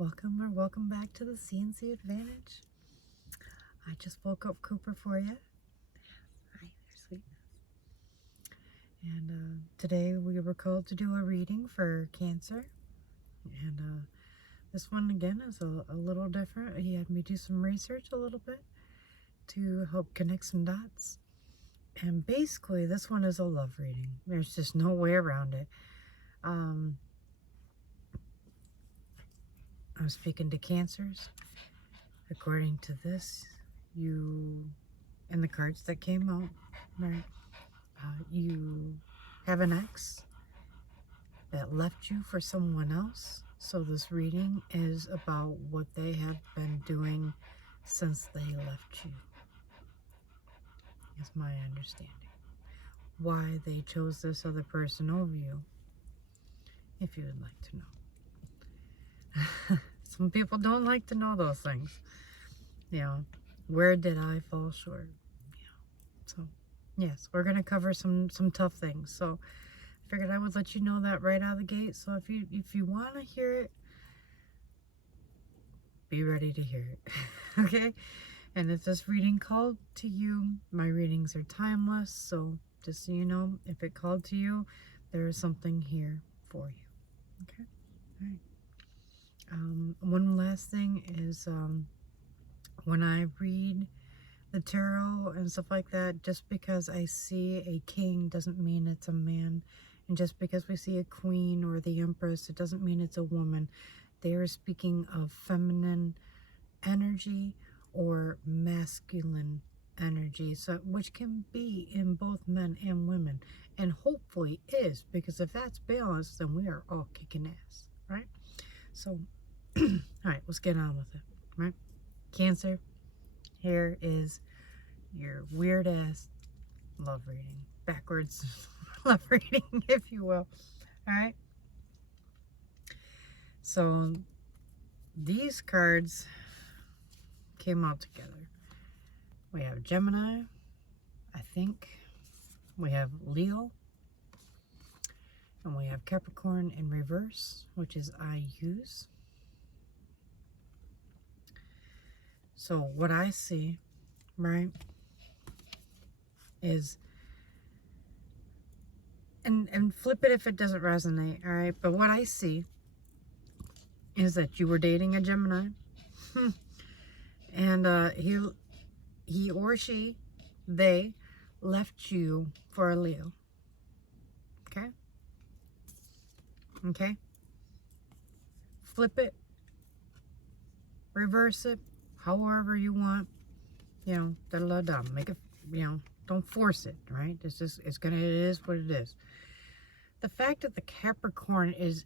Welcome back to the CNC Advantage. I just woke up Cooper for you. Hi there, sweetness. And today we were called to do a reading for Cancer. And this one again is a little different. He had me do some research a little bit to help connect some dots. And basically this one is a love reading. There's just no way around it. I'm speaking to Cancers. According to this, you, and the cards that came out, right? You have an ex that left you for someone else. So this reading is about what they have been doing since they left you, is my understanding. Why they chose this other person over you, if you would like to know. Some people don't like to know those things. You know, where did I fall short? So yes, we're gonna cover some tough things. So I figured I would let you know that right out of the gate. So if you want to hear it, be ready to hear it. Okay? And if this reading called to you, my readings are timeless. So just so you know, if it called to you, there is something here for you. Okay? All right. One last thing is when I read the tarot and stuff like that, just because I see a king doesn't mean it's a man. And just because we see a queen or the empress, it doesn't mean it's a woman. They are speaking of feminine energy or masculine energy, so which can be in both men and women, and hopefully is, because if that's balanced, then we are all kicking ass, right? So all right, let's get on with it, right? Cancer, here is your weird ass love reading, backwards love reading, if you will. All right, so these cards came out together. We have Gemini, I think. We have Leo. And we have Capricorn in reverse, which is I use. So what I see, right, is, and flip it if it doesn't resonate, all right? But what I see is that you were dating a Gemini. And he or she, they left you for a Leo. Okay? Okay? Flip it, reverse it, however you want. You know, make it, you know, don't force it, right? It is what it is. The fact that the Capricorn is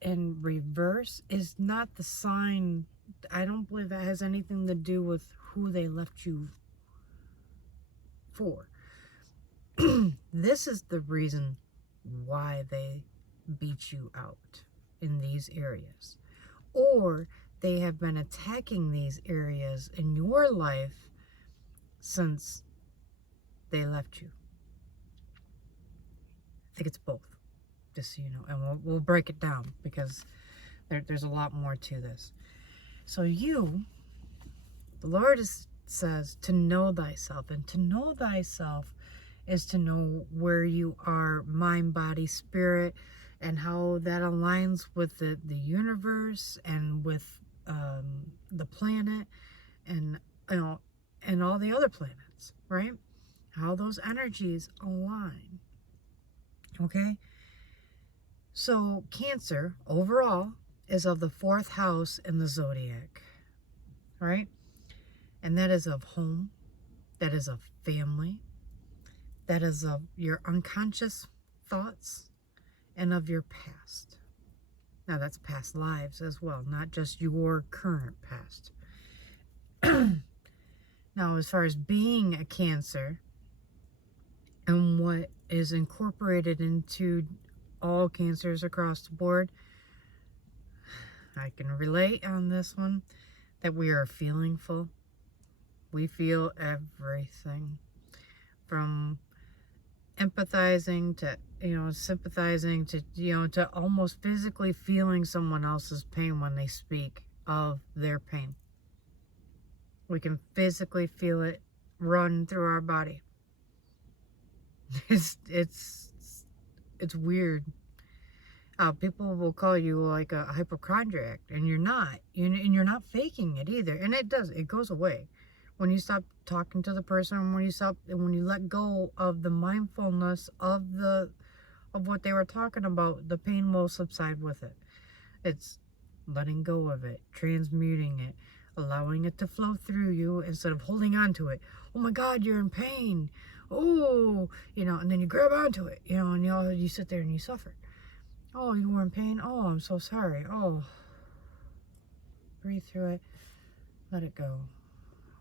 in reverse is not the sign. I don't believe that has anything to do with who they left you for. This is the reason why they beat you out in these areas, or they have been attacking these areas in your life since they left you. I think it's both, just so you know, and we'll break it down, because there's a lot more to this. So the Lord says to know thyself, and to know thyself is to know where you are, mind, body, spirit, and how that aligns with the universe and with the planet, and you know, and all the other planets, right? How those energies align. Okay? So Cancer overall is of the 4th house in the zodiac, right? And that is of home, that is of family, that is of your unconscious thoughts, and of your past. Now that's past lives as well, not just your current past. Now, as far as being a Cancer and what is incorporated into all Cancers across the board, I can relate on this one that we are feelingful. We feel everything, from empathizing to sympathizing to, to almost physically feeling someone else's pain when they speak of their pain. We can physically feel it run through our body. It's weird. People will call you like a hypochondriac, and you're not. And you're not faking it either. And it goes away when you stop talking to the person. When you let go of the mindfulness of what they were talking about, the pain will subside with it. It's letting go of it, transmuting it, allowing it to flow through you instead of holding on to it. Oh my God, you're in pain. Oh, and then you grab onto it, and you sit there and you suffer. Oh, you were in pain? Oh, I'm so sorry. Oh, breathe through it. Let it go.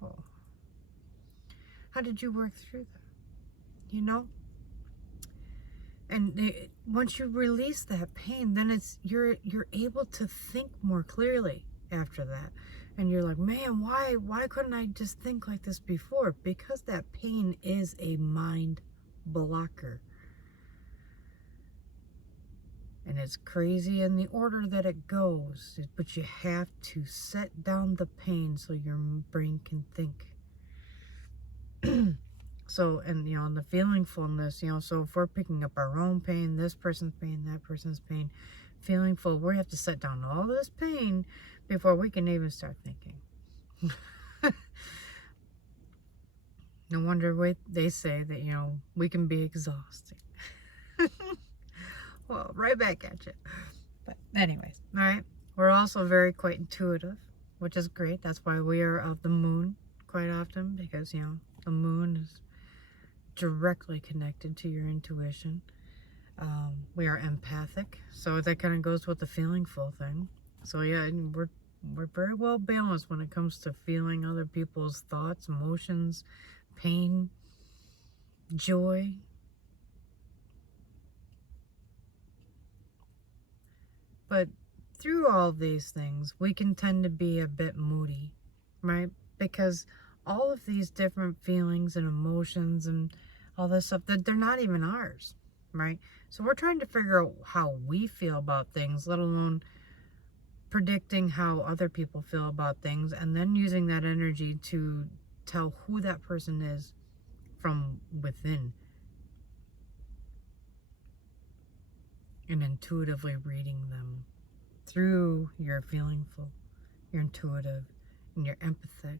Oh. How did you work through that? And once you release that pain, then you're able to think more clearly after that. And you're like, man, why couldn't I just think like this before? Because that pain is a mind blocker. And it's crazy in the order that it goes. But you have to set down the pain so your brain can think. So, and the feelingfulness, so if we're picking up our own pain, this person's pain, that person's pain, feeling full, we have to set down all this pain before we can even start thinking. No wonder they say that, we can be exhausting. Well, right back at you. But anyways, all right. We're also quite intuitive, which is great. That's why we are of the moon quite often, because, the moon is directly connected to your intuition. We are empathic, so that kind of goes with the feelingful thing. So yeah, we're very well balanced when it comes to feeling other people's thoughts, emotions, pain, joy. But through all these things, we can tend to be a bit moody, right? Because all of these different feelings and emotions and all this stuff, they're not even ours, right? So we're trying to figure out how we feel about things, let alone predicting how other people feel about things, and then using that energy to tell who that person is from within. And intuitively reading them through your feelingful, your intuitive, and your empathetic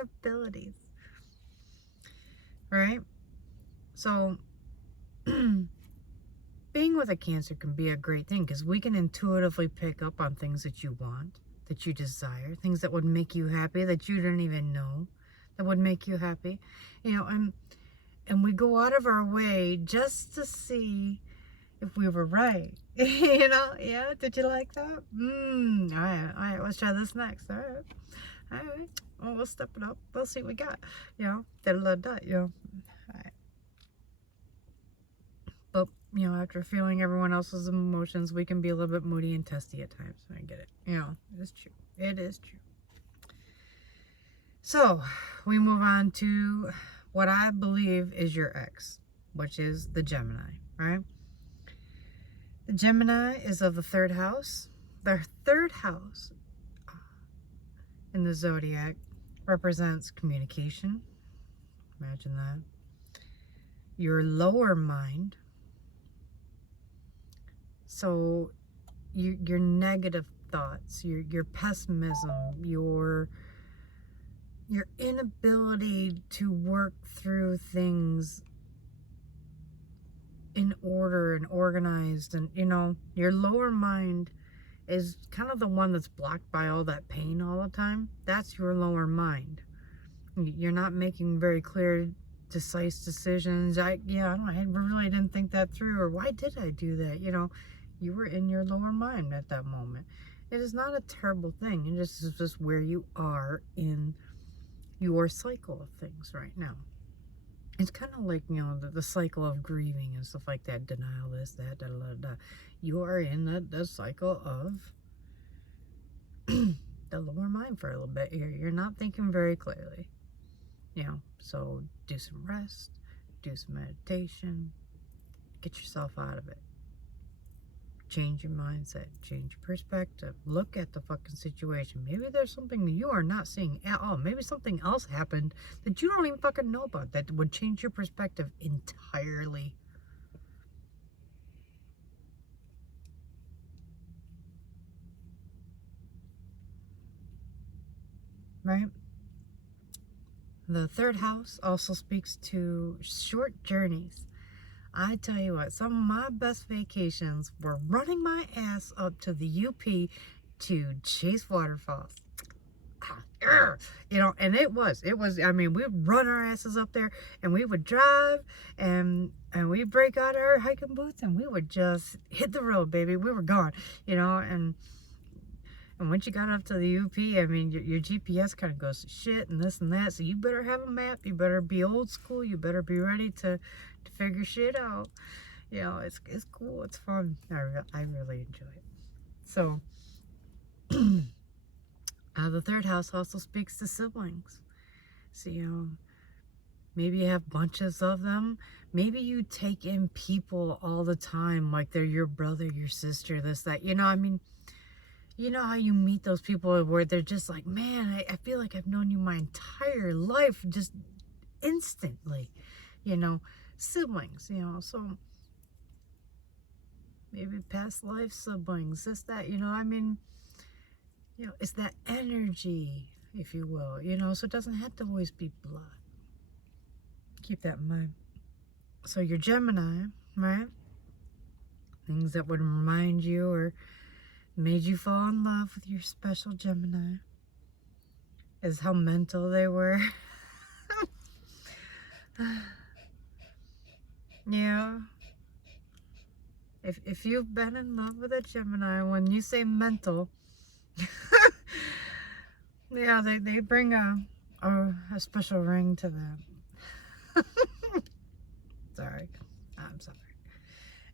abilities. Right? So being with a Cancer can be a great thing, because we can intuitively pick up on things that you want, that you desire, things that would make you happy, that you didn't even know that would make you happy. And we go out of our way just to see if we were right. Yeah, did you like that? All right, let's try this next. All right, well, we'll step it up. We'll see what we got. Da-da-da-da, all right. But, after feeling everyone else's emotions, we can be a little bit moody and testy at times. I get it. It is true. It is true. So, we move on to what I believe is your ex, which is the Gemini, right? The Gemini is of the third house. The third house in the zodiac represents communication. Imagine that. Your lower mind. So your negative thoughts, your pessimism, your inability to work through things in order and organized, and your lower mind is kind of the one that's blocked by all that pain all the time. That's your lower mind. You're not making very clear, decisive decisions. I really didn't think that through, or why did I do that? You were in your lower mind at that moment. It is not a terrible thing. It is just where you are in your cycle of things right now. It's kind of like, the cycle of grieving and stuff like that. Denial, this, that, da, da, da. You are in the cycle of the lower mind for a little bit. You're not thinking very clearly. So do some rest, do some meditation, get yourself out of it. Change your mindset, change your perspective, look at the fucking situation. Maybe there's something that you are not seeing at all. Maybe something else happened that you don't even fucking know about that would change your perspective entirely. Right? The third house also speaks to short journeys. I tell you what, some of my best vacations were running my ass up to the UP to chase waterfalls. You know, and it was, I mean, we'd run our asses up there and we would drive and we'd break out our hiking boots and we would just hit the road, baby. We were gone, you know, and once you got up to the UP, I mean, your GPS kind of goes to shit and this and that. So you better have a map. You better be old school. You better be ready to figure shit out. You know, it's cool. It's fun. I really enjoy it. So, the third house also speaks to siblings. So, you know, maybe you have bunches of them. Maybe you take in people all the time, like they're your brother, your sister, this, that. You know, I mean, you know how you meet those people where they're just like, man, I feel like I've known you my entire life, just instantly, you know, siblings, you know, so maybe past life siblings, this, that, you know, I mean, you know, it's that energy, if you will, you know, so it doesn't have to always be blood. Keep that in mind. So your Gemini, right? Things that would remind you or made you fall in love with your special Gemini is how mental they were. Yeah. If you've been in love with a Gemini, when you say mental, yeah, they bring a special ring to them. Sorry. I'm sorry.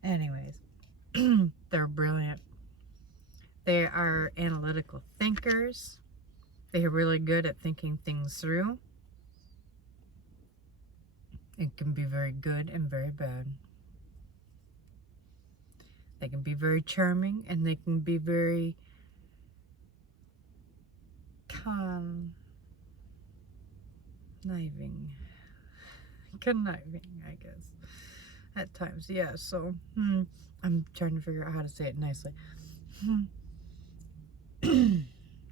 Anyways, they're brilliant. They are analytical thinkers. They are really good at thinking things through. It can be very good and very bad. They can be very charming and they can be very conniving, I guess, at times. Yeah, so I'm trying to figure out how to say it nicely.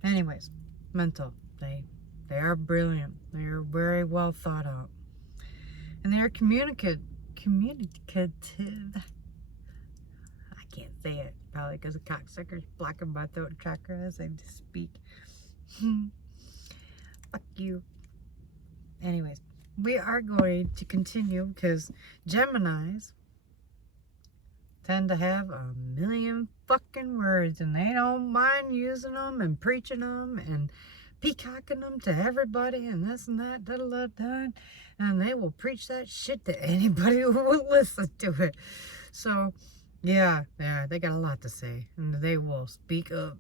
Anyways, mental. They are brilliant. They are very well thought out. And they are communicative. I can't say it, probably because the cocksuckers blocking my throat chakra as I speak. Fuck you. Anyways, we are going to continue because Geminis tend to have a million fucking words and they don't mind using them and preaching them and peacocking them to everybody and this and that, and they will preach that shit to anybody who will listen to it. So yeah, they got a lot to say and they will speak up.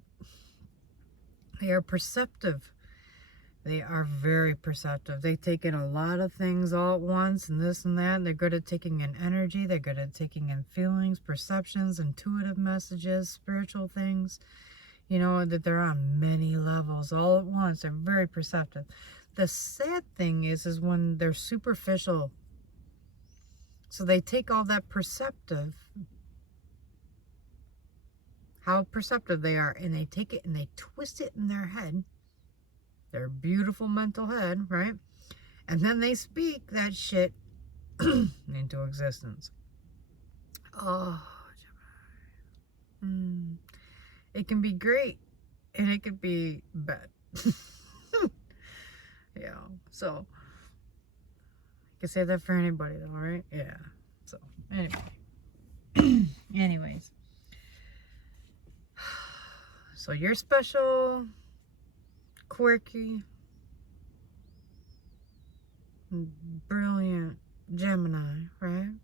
They are perceptive. They are very perceptive. They take in a lot of things all at once and this and that. And they're good at taking in energy. They're good at taking in feelings, perceptions, intuitive messages, spiritual things. You know, that they're on many levels all at once. They're very perceptive. The sad thing is when they're superficial. So they take all that perceptive, how perceptive they are, and they take it and they twist it in their head. Their beautiful mental head, right? And then they speak that shit into existence. Oh, it can be great and it can be bad. Yeah, so I can say that for anybody though, right? Yeah. So anyway. Anyways. So you're special, quirky, brilliant Gemini, right?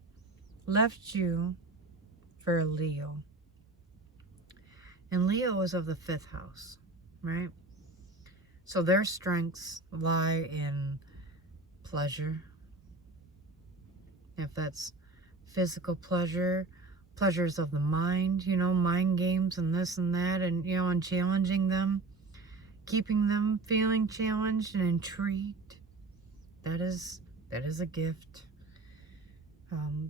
Left you for Leo. And Leo is of the 5th house, right? So their strengths lie in pleasure, If that's physical pleasure, pleasures of the mind, you know, mind games and this and that, and, you know, and challenging them, keeping them feeling challenged and intrigued. That is a gift.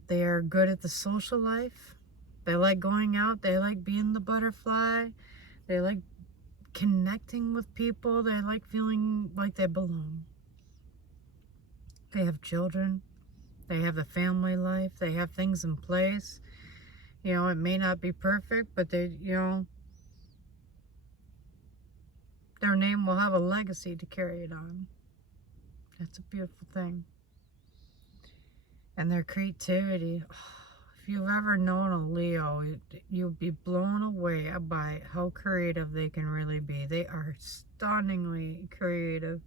They are good at the social life. They like going out. They like being the butterfly. They like connecting with people. They like feeling like they belong. They have children. They have a family life. They have things in place. You know, it may not be perfect, but they, you know, their name will have a legacy to carry it on. That's a beautiful thing. And their creativity. If you've ever known a Leo, you'll be blown away by how creative they can really be. They are stunningly creative.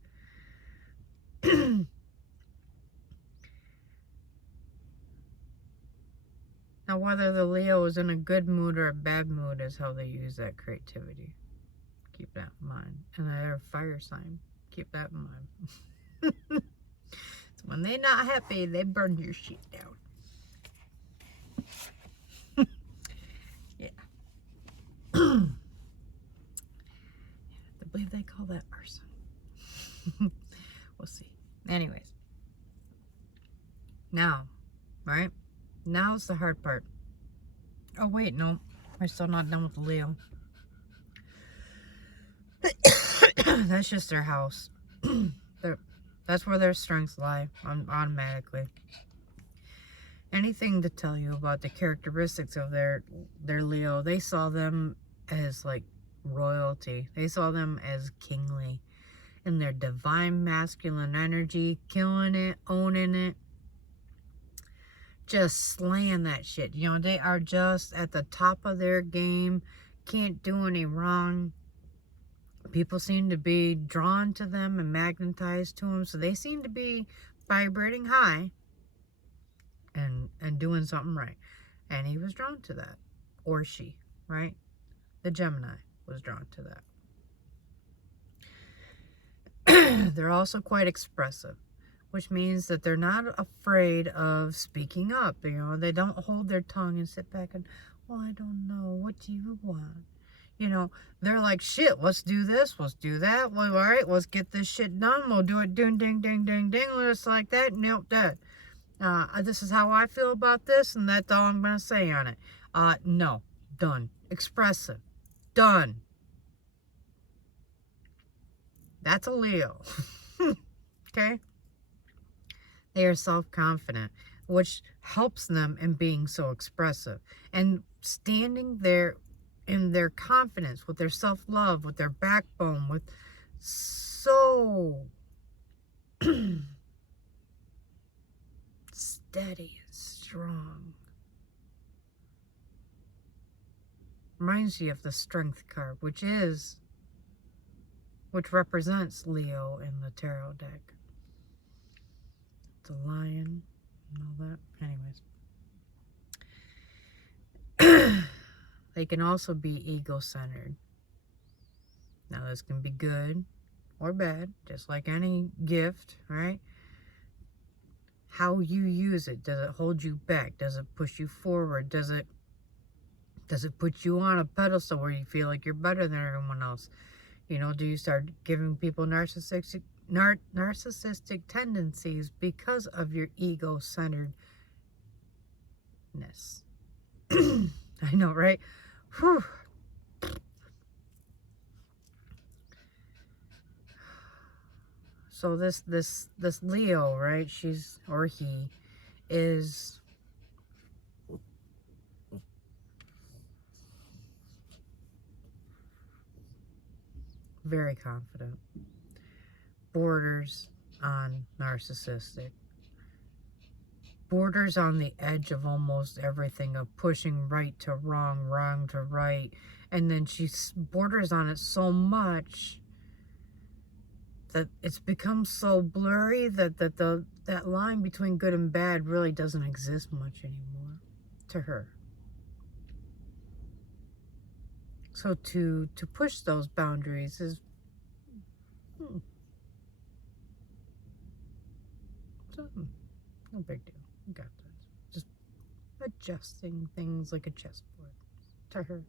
Now, whether the Leo is in a good mood or a bad mood is how they use that creativity. Keep that in mind. And they're a fire sign. Keep that in mind. So when they're not happy, they burn your shit down. Yeah. I believe they call that arson. We'll see. Anyways. Now, right? Now's the hard part. Oh, wait, no. We're still not done with the Leo. That's just their house. That's where their strengths lie, automatically. Anything to tell you about the characteristics of their Leo, they saw them as like royalty. They saw them as kingly in their divine masculine energy, killing it, owning it, just slaying that shit. You know, they are just at the top of their game, can't do any wrong. People seem to be drawn to them and magnetized to them, so they seem to be vibrating high and doing something right. And he was drawn to that. Or she, right? The Gemini was drawn to that. They're also quite expressive, which means that they're not afraid of speaking up. You know, they don't hold their tongue and sit back and, well, I don't know. What do you want? You know, they're like, shit, let's do this, let's do that. Well, all right, let's get this shit done. We'll do it, ding, ding, ding, ding, ding, just like that, nope, that. This is how I feel about this, and that's all I'm going to say on it. No, done. Expressive, done. That's a Leo. Okay? They are self-confident, which helps them in being so expressive. And standing there in their confidence, with their self-love, with their backbone, with so steady and strong. Reminds you of the Strength card, which represents Leo in the tarot deck. The lion and all that. Anyways. They can also be ego-centered. Now, this can be good or bad, just like any gift, right? How you use it. Does it hold you back? Does it push you forward? Does it put you on a pedestal where you feel like you're better than everyone else? You know, do you start giving people narcissistic tendencies because of your ego-centeredness? I know, right? Whew. So this Leo, right? She's, or he is very confident. Borders on narcissistic. Borders on the edge of almost everything, of pushing right to wrong, wrong to right. And then she borders on it so much that it's become so blurry that that line between good and bad really doesn't exist much anymore to her. So to push those boundaries is no big deal. You got that. adjusting things like a chessboard to her.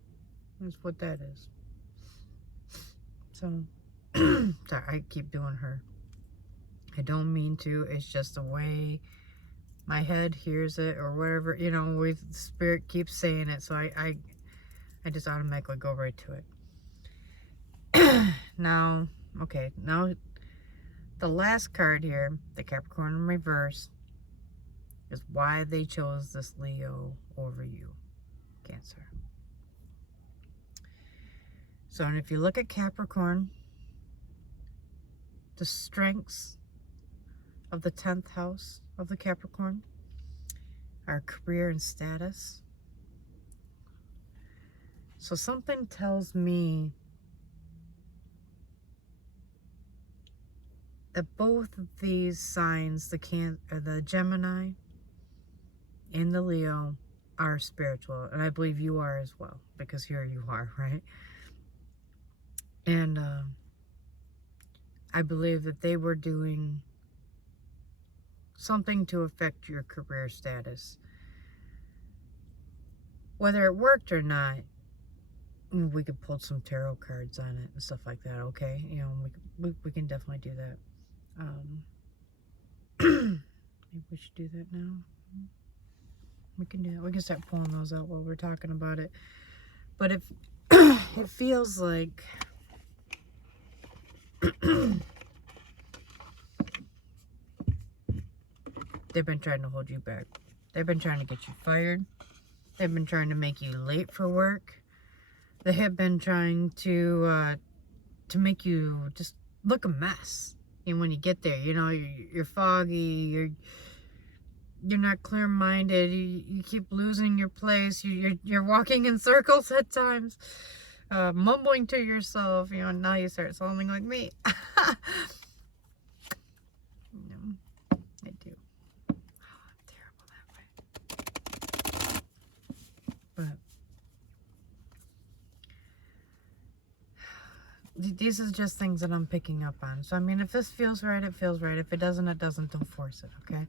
That's what that is. So, sorry, I keep doing her. I don't mean to. It's just the way my head hears it or whatever. You know, with spirit keeps saying it, so I just automatically go right to it. Now, okay, now the last card here, the Capricorn in reverse, is why they chose this Leo over you, Cancer. So, and if you look at Capricorn, the strengths of the 10th house of the Capricorn are career and status. So something tells me that both of these signs, the Gemini and the Leo, are spiritual, and I believe you are as well, because here you are, right? And I believe that they were doing something to affect your career status. Whether it worked or not, we could pull some tarot cards on it and stuff like that, okay? You know, we can definitely do that. Maybe we should do that now. We can do that. We can start pulling those out while we're talking about it. But if it feels like they've been trying to hold you back. They've been trying to get you fired. They've been trying to make you late for work. They have been trying to make you just look a mess. And when you get there, you know, you're foggy, you're not clear-minded, you keep losing your place, you're walking in circles at times, mumbling to yourself, you know, now you start sounding like me. You know, I do. Oh, I'm terrible that way. But these are just things that I'm picking up on. So, I mean, if this feels right, it feels right. If it doesn't, it doesn't. Don't force it, okay?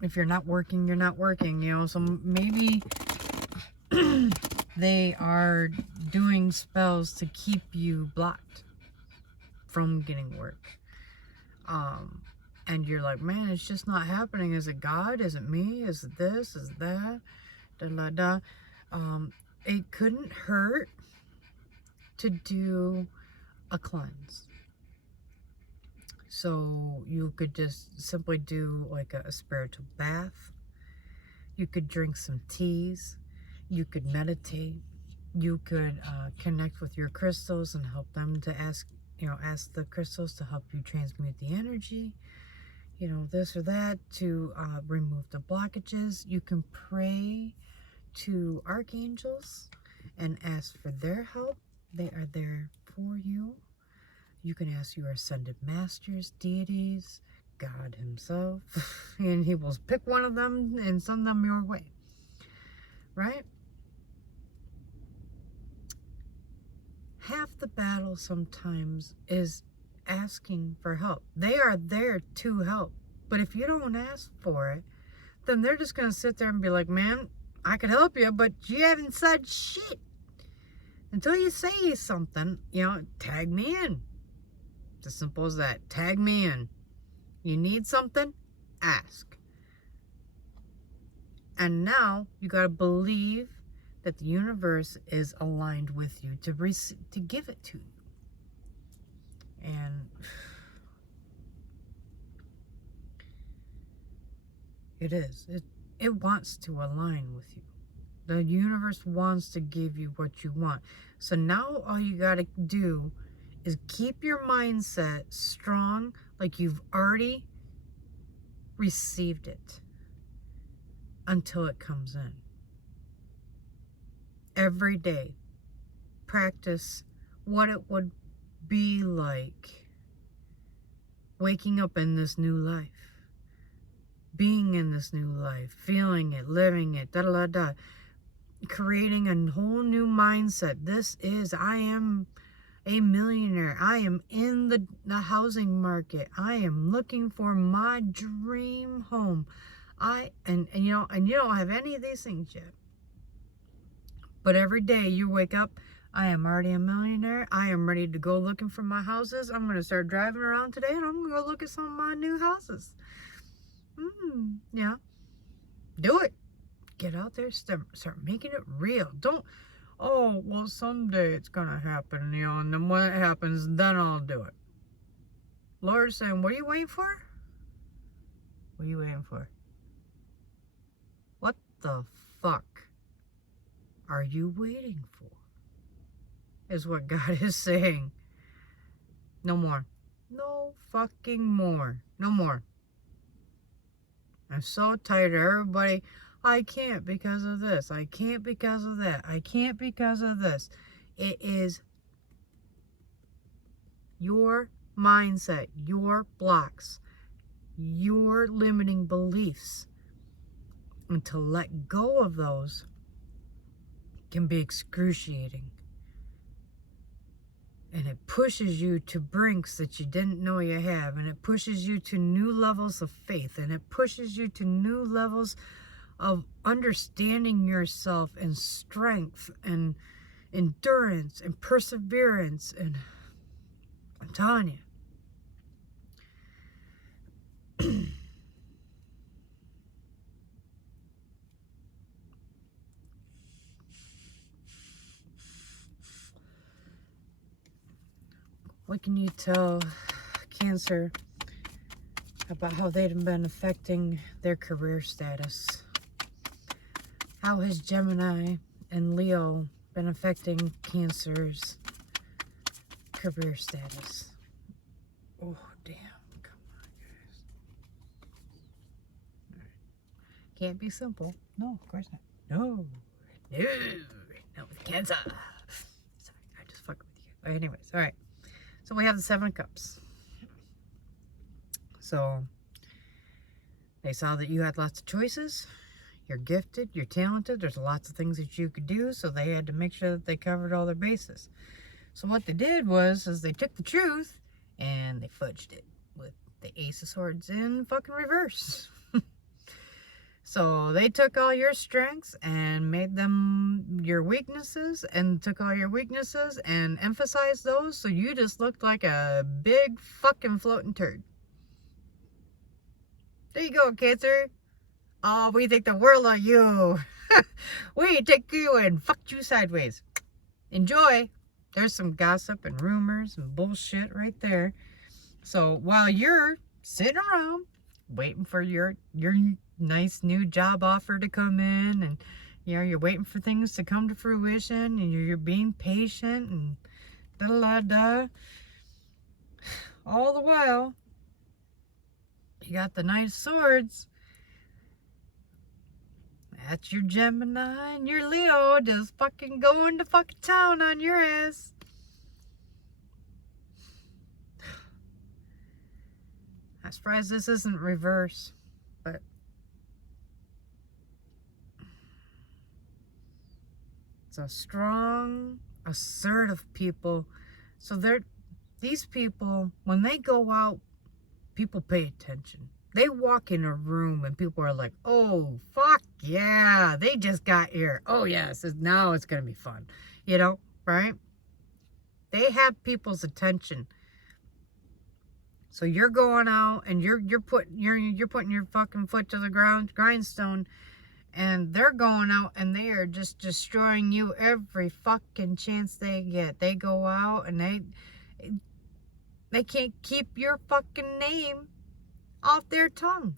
If you're not working, you're not working, you know. So maybe they are doing spells to keep you blocked from getting work. And you're like, man, it's just not happening. Is it God? Is it me? Is it this? Is it that? Da da da. It couldn't hurt to do a cleanse. So you could just simply do like a spiritual bath. You could drink some teas. You could meditate. You could connect with your crystals and help them to ask the crystals to help you transmute the energy. You know, this or that to remove the blockages. You can pray to archangels and ask for their help. They are there for you. You can ask your ascended masters, deities, God himself, and he will pick one of them and send them your way. Right? Half the battle sometimes is asking for help. They are there to help. But if you don't ask for it, then they're just going to sit there and be like, man, I could help you, but you haven't said shit. Until you say something, you know, tag me in. It's as simple as that. Tag me in. You need something? Ask. And now you got to believe that the universe is aligned with you to give it to you. And it is. It wants to align with you. The universe wants to give you what you want. So now all you got to do is keep your mindset strong, like you've already received it, until it comes in. Every day, practice what it would be like waking up in this new life, being in this new life, feeling it, living it, da-da-da-da, creating a whole new mindset. I am a millionaire. I am in the housing market. I am looking for my dream home. And you know, and you don't have any of these things yet. But every day you wake up, I am already a millionaire. I am ready to go looking for my houses. I'm going to start driving around today and I'm going to go look at some of my new houses. Yeah. Do it. Get out there, start making it real. Don't, oh, well, someday it's going to happen, you know, and then when it happens, then I'll do it. Lord's saying, what are you waiting for? What are you waiting for? What the fuck are you waiting for? Is what God is saying. No more. No fucking more. No more. I'm so tired of everybody. I can't because of this. I can't because of that. I can't because of this. It is your mindset, your blocks, your limiting beliefs. And to let go of those can be excruciating. And it pushes you to brinks that you didn't know you have. And it pushes you to new levels of faith. And it pushes you to new levels of understanding yourself and strength and endurance and perseverance. And I'm telling you. What can you tell Cancer about how they've been affecting their career status? How has Gemini and Leo been affecting Cancer's career status? Oh, damn. Come on, guys. All right. Can't be simple. No, of course not. No. No. Not with Cancer. Sorry, I just fucked with you. Anyways, all right. So we have the 7 of Cups. So they saw that you had lots of choices. You're gifted, you're talented, there's lots of things that you could do, so they had to make sure that they covered all their bases. So what they did was they took the truth and they fudged it with the Ace of Swords in fucking reverse. So they took all your strengths and made them your weaknesses, and took all your weaknesses and emphasized those, so you just looked like a big fucking floating turd. There you go, Cancer. Oh, we think the world of you. We take you and fucked you sideways. Enjoy. There's some gossip and rumors and bullshit right there. So while you're sitting around waiting for your nice new job offer to come in, and you know, you're waiting for things to come to fruition, and you're being patient and da-da-da-da, all the while you got the Knight of Swords. That's your Gemini and your Leo just fucking going to fucking town on your ass. I'm surprised this isn't reverse, but it's a strong, assertive people. So these people, when they go out, people pay attention. They walk in a room and people are like, oh, fuck yeah, they just got here. Oh, yes, now it's going to be fun. You know, right? They have people's attention. So you're going out and you're putting your fucking foot to the grindstone, and they're going out and they are just destroying you every fucking chance they get. They go out and they can't keep your fucking name off their tongue.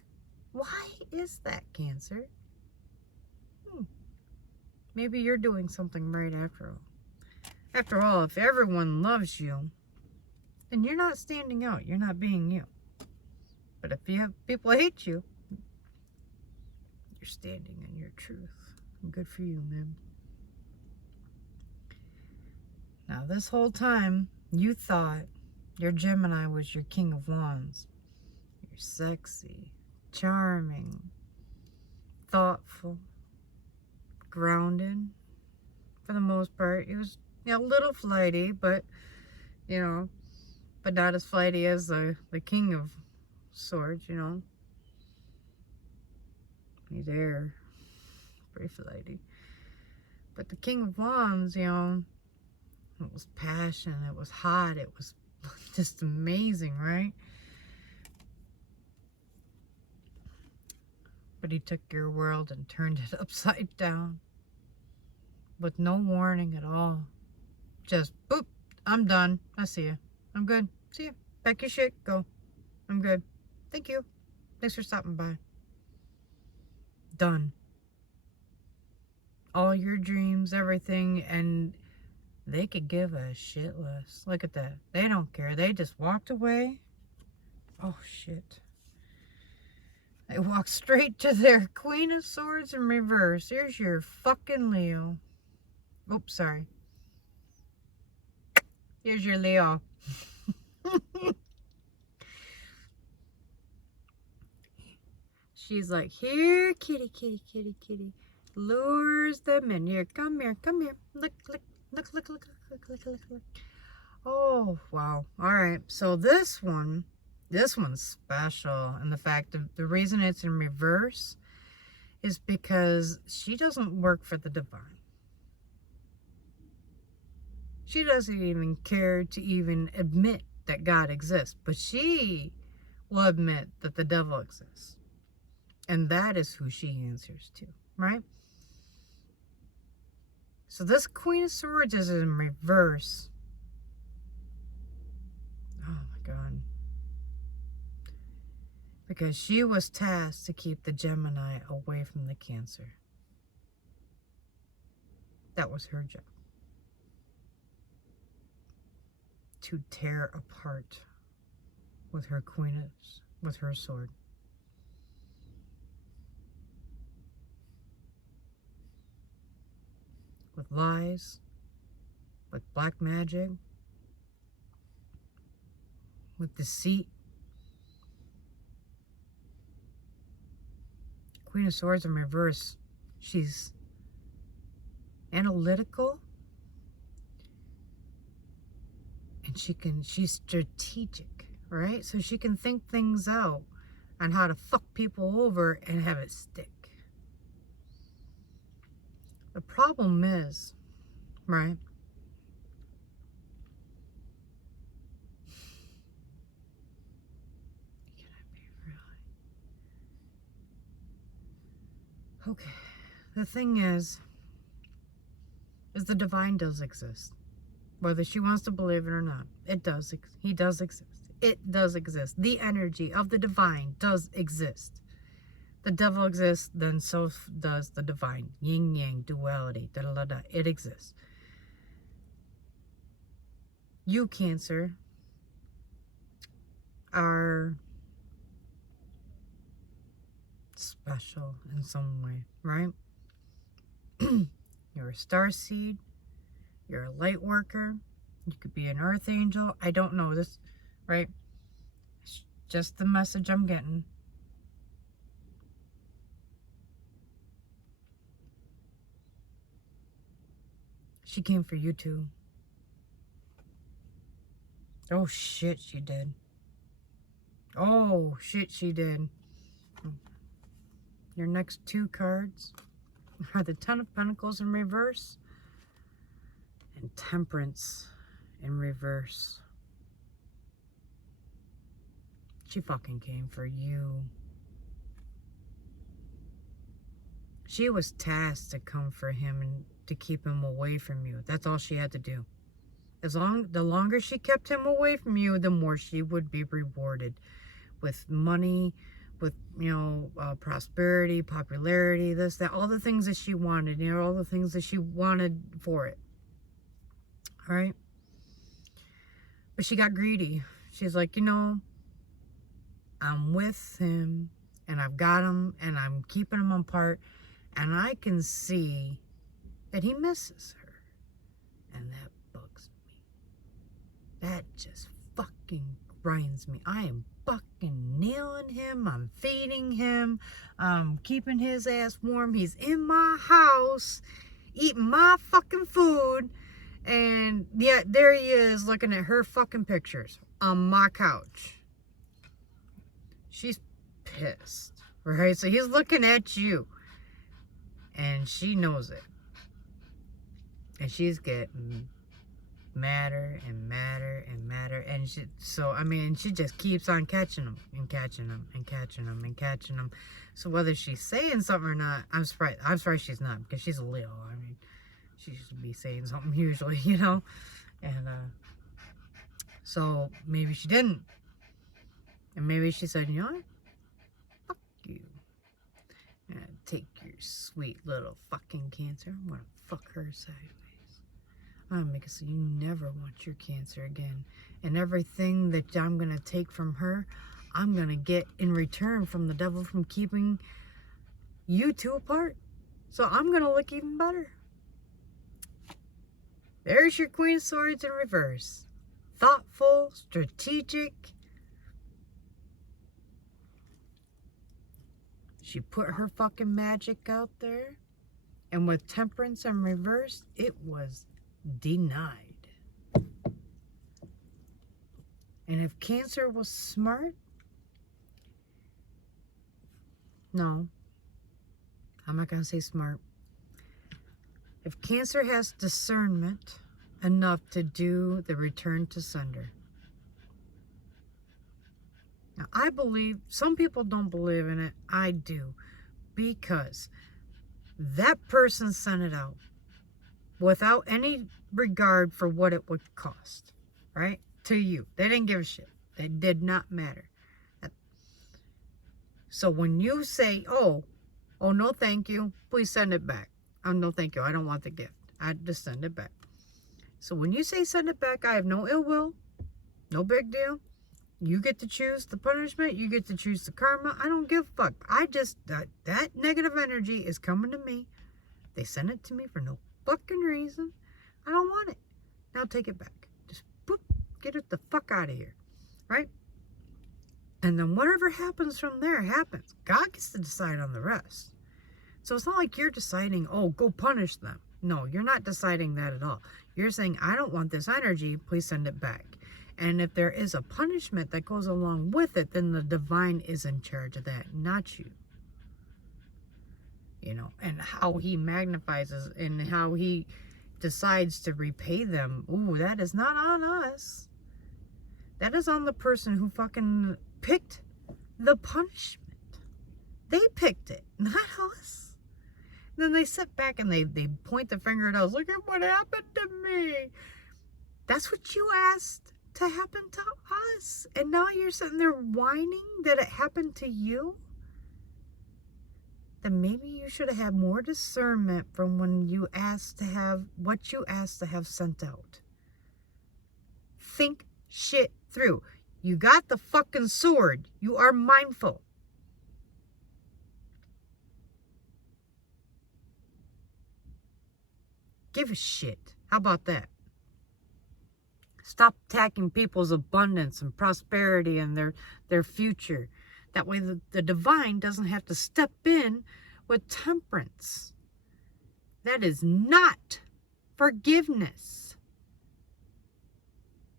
Why is that, Cancer? Maybe you're doing something right after all. After all, if everyone loves you, then you're not standing out. You're not being you. But if you have people hate you, you're standing in your truth. Good for you, man. Now, this whole time, you thought your Gemini was your King of Wands. You're sexy, charming, thoughtful, grounded. For the most part, he was, you know, a little flighty, but, you know, but not as flighty as the King of Swords, you know. He's there. Brief lady. But the King of Wands, you know, it was passion, it was hot, it was just amazing, right? But he took your world and turned it upside down. With no warning at all. Just, boop, I'm done. I see you. I'm good. See you. Pack your shit. Go. I'm good. Thank you. Thanks for stopping by. Done. All your dreams, everything, and they could give a shit less. Look at that. They don't care. They just walked away. Oh, shit. They walked straight to their Queen of Swords in reverse. Here's your fucking Leo. Oops, sorry. Here's your Leo. She's like, here, kitty, kitty, kitty, kitty. Lures them in. Here, come here, come here. Look, look, look, look, look, look, look, look, look. Oh, wow. All right. So this one's special. And the fact of the reason it's in reverse is because she doesn't work for the divine. She doesn't even care to even admit that God exists. But she will admit that the devil exists. And that is who she answers to, right? So this Queen of Swords is in reverse. Oh my God. Because she was tasked to keep the Gemini away from the Cancer. That was her job. To tear apart with her with her sword. With lies, with black magic, with deceit. Queen of Swords in reverse. She's analytical. And she's strategic, right? So she can think things out on how to fuck people over and have it stick. The problem is, right? Can I be really? Okay. The thing is the divine does exist. Whether she wants to believe it or not, it does. He does exist. It does exist. The energy of the divine does exist. The devil exists, then so does the divine. Yin yang, duality, da da da da. It exists. You, Cancer, are special in some way, right? You're a starseed. You're a light worker. You could be an earth angel. I don't know this, right? It's just the message I'm getting. She came for you too. Oh shit, she did. Oh shit, she did. Your next two cards are the Ten of Pentacles in reverse and Temperance in reverse. She fucking came for you. She was tasked to come for him and to keep him away from you. That's all she had to do. The longer she kept him away from you, the more she would be rewarded with money, with, you know, prosperity, popularity, this, that, all the things that she wanted, you know, all the things that she wanted for it. All right? But she got greedy. She's like, you know, I'm with him, and I've got him, and I'm keeping him apart, and I can see that he misses her. And that bugs me. That just fucking grinds me. I am fucking nailing him. I'm feeding him. I'm keeping his ass warm. He's in my house, eating my fucking food. And yeah, there he is looking at her fucking pictures on my couch. She's pissed. right? So he's looking at you, and she knows it. And she's getting madder and madder and madder. And she just keeps on catching him and catching him and catching him and catching him. So whether she's saying something or not, I'm surprised she's not, because she's a Leo. I mean, she should be saying something usually, you know? And, so maybe she didn't. And maybe she said, you know what? Fuck you. And take your sweet little fucking Cancer. I'm gonna fuck her sideways. I'm gonna make it so you never want your Cancer again. And everything that I'm gonna take from her, I'm gonna get in return from the devil from keeping you two apart. So I'm gonna look even better. There's your Queen of Swords in reverse. Thoughtful, strategic. She put her fucking magic out there. And with Temperance in reverse, it was denied. And if Cancer was smart, no, I'm not going to say smart. If Cancer has discernment enough to do the return to sender. Now, I believe, some people don't believe in it. I do. Because that person sent it out without any regard for what it would cost, right? To you. They didn't give a shit. It did not matter. So when you say, oh, no thank you, please send it back. Oh, no thank you, I don't want the gift. I just send it back. So when you say send it back, I have no ill will. No big deal. You get to choose the punishment. You get to choose the karma. I don't give a fuck. That negative energy is coming to me. They send it to me for no fucking reason. I don't want it. Now take it back. Just boop, get it the fuck out of here. Right? And then whatever happens from there happens. God gets to decide on the rest. So it's not like you're deciding, oh, go punish them. No, you're not deciding that at all. You're saying, I don't want this energy. Please send it back. And if there is a punishment that goes along with it, then the divine is in charge of that, not you. You know, and how he magnifies and how he decides to repay them. Ooh, that is not on us. That is on the person who fucking picked the punishment. They picked it, not us. And then they sit back and they point the finger at us. Look at what happened to me. That's what you asked to happen to us. And now you're sitting there whining that it happened to you? Then maybe you should have had more discernment from when you asked to have what you asked to have sent out. Think shit through. You got the fucking sword. You are mindful. Give a shit. How about that? Stop attacking people's abundance and prosperity and their future. That way the divine doesn't have to step in with temperance. That is not forgiveness.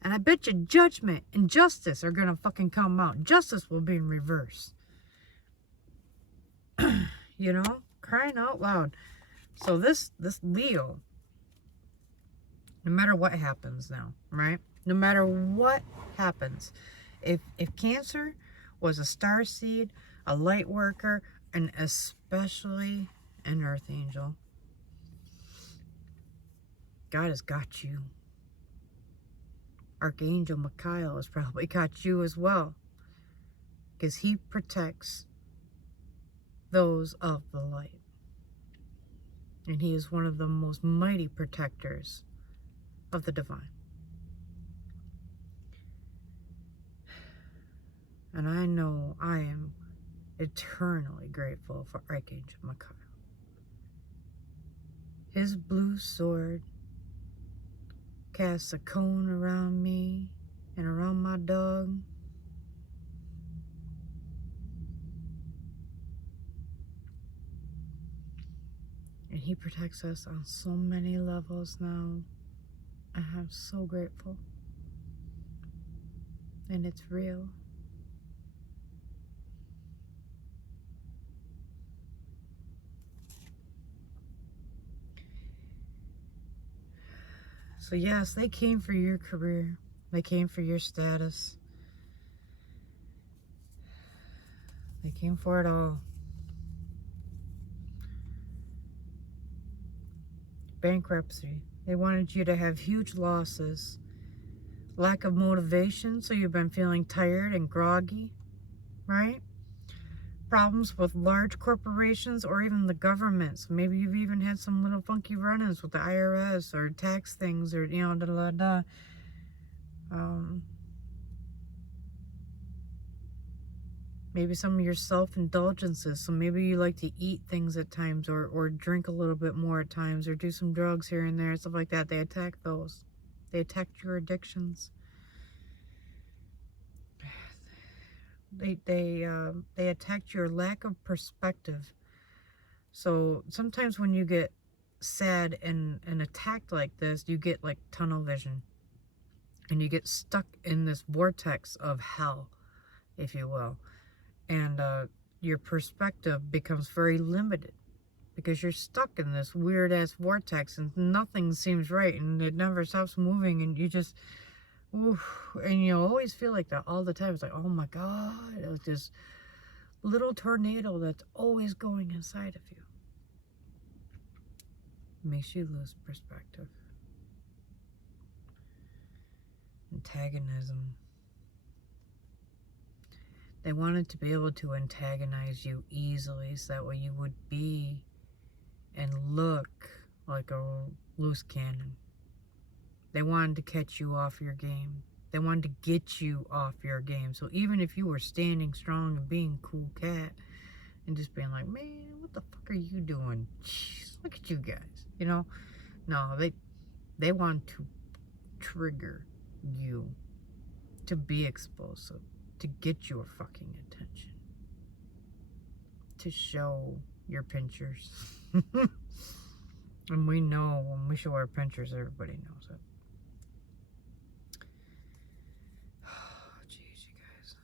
And I bet you judgment and justice are going to fucking come out. Justice will be in reverse. You know? Crying out loud. So this Leo, no matter what happens now, right? No matter what happens, if Cancer was a star seed, a light worker, and especially an earth angel, God has got you. Archangel Michael has probably got you as well, because he protects those of the light. And he is one of the most mighty protectors of the divine. And I know I am eternally grateful for Archangel Michael. His blue sword casts a cone around me and around my dog. And he protects us on so many levels now. I'm so grateful. And it's real. So yes, they came for your career. They came for your status. They came for it all. Bankruptcy. They wanted you to have huge losses. Lack of motivation, so you've been feeling tired and groggy, right? Problems with large corporations or even the government. So maybe you've even had some little funky run-ins with the IRS or tax things or, you know, da-da-da-da. Maybe some of your self-indulgences. So maybe you like to eat things at times or drink a little bit more at times or do some drugs here and there, stuff like that. They attack those. They attacked your addictions. They attacked your lack of perspective. So sometimes when you get sad and attacked like this, you get like tunnel vision. And you get stuck in this vortex of hell, if you will. And your perspective becomes very limited because you're stuck in this weird ass vortex and nothing seems right and it never stops moving and you just, oof, and you always feel like that all the time. It's like, oh my God, it's this little tornado that's always going inside of you. It makes you lose perspective. Antagonism. They wanted to be able to antagonize you easily so that way you would be and look like a loose cannon. They wanted to catch you off your game. They wanted to get you off your game. So even if you were standing strong and being a cool cat and just being like, man, what the fuck are you doing? Jeez, look at you guys. You know? No, they want to trigger you to be explosive, to get your fucking attention, to show your pinchers. And we know when we show our pinchers, everybody knows it. Oh, jeez, you guys.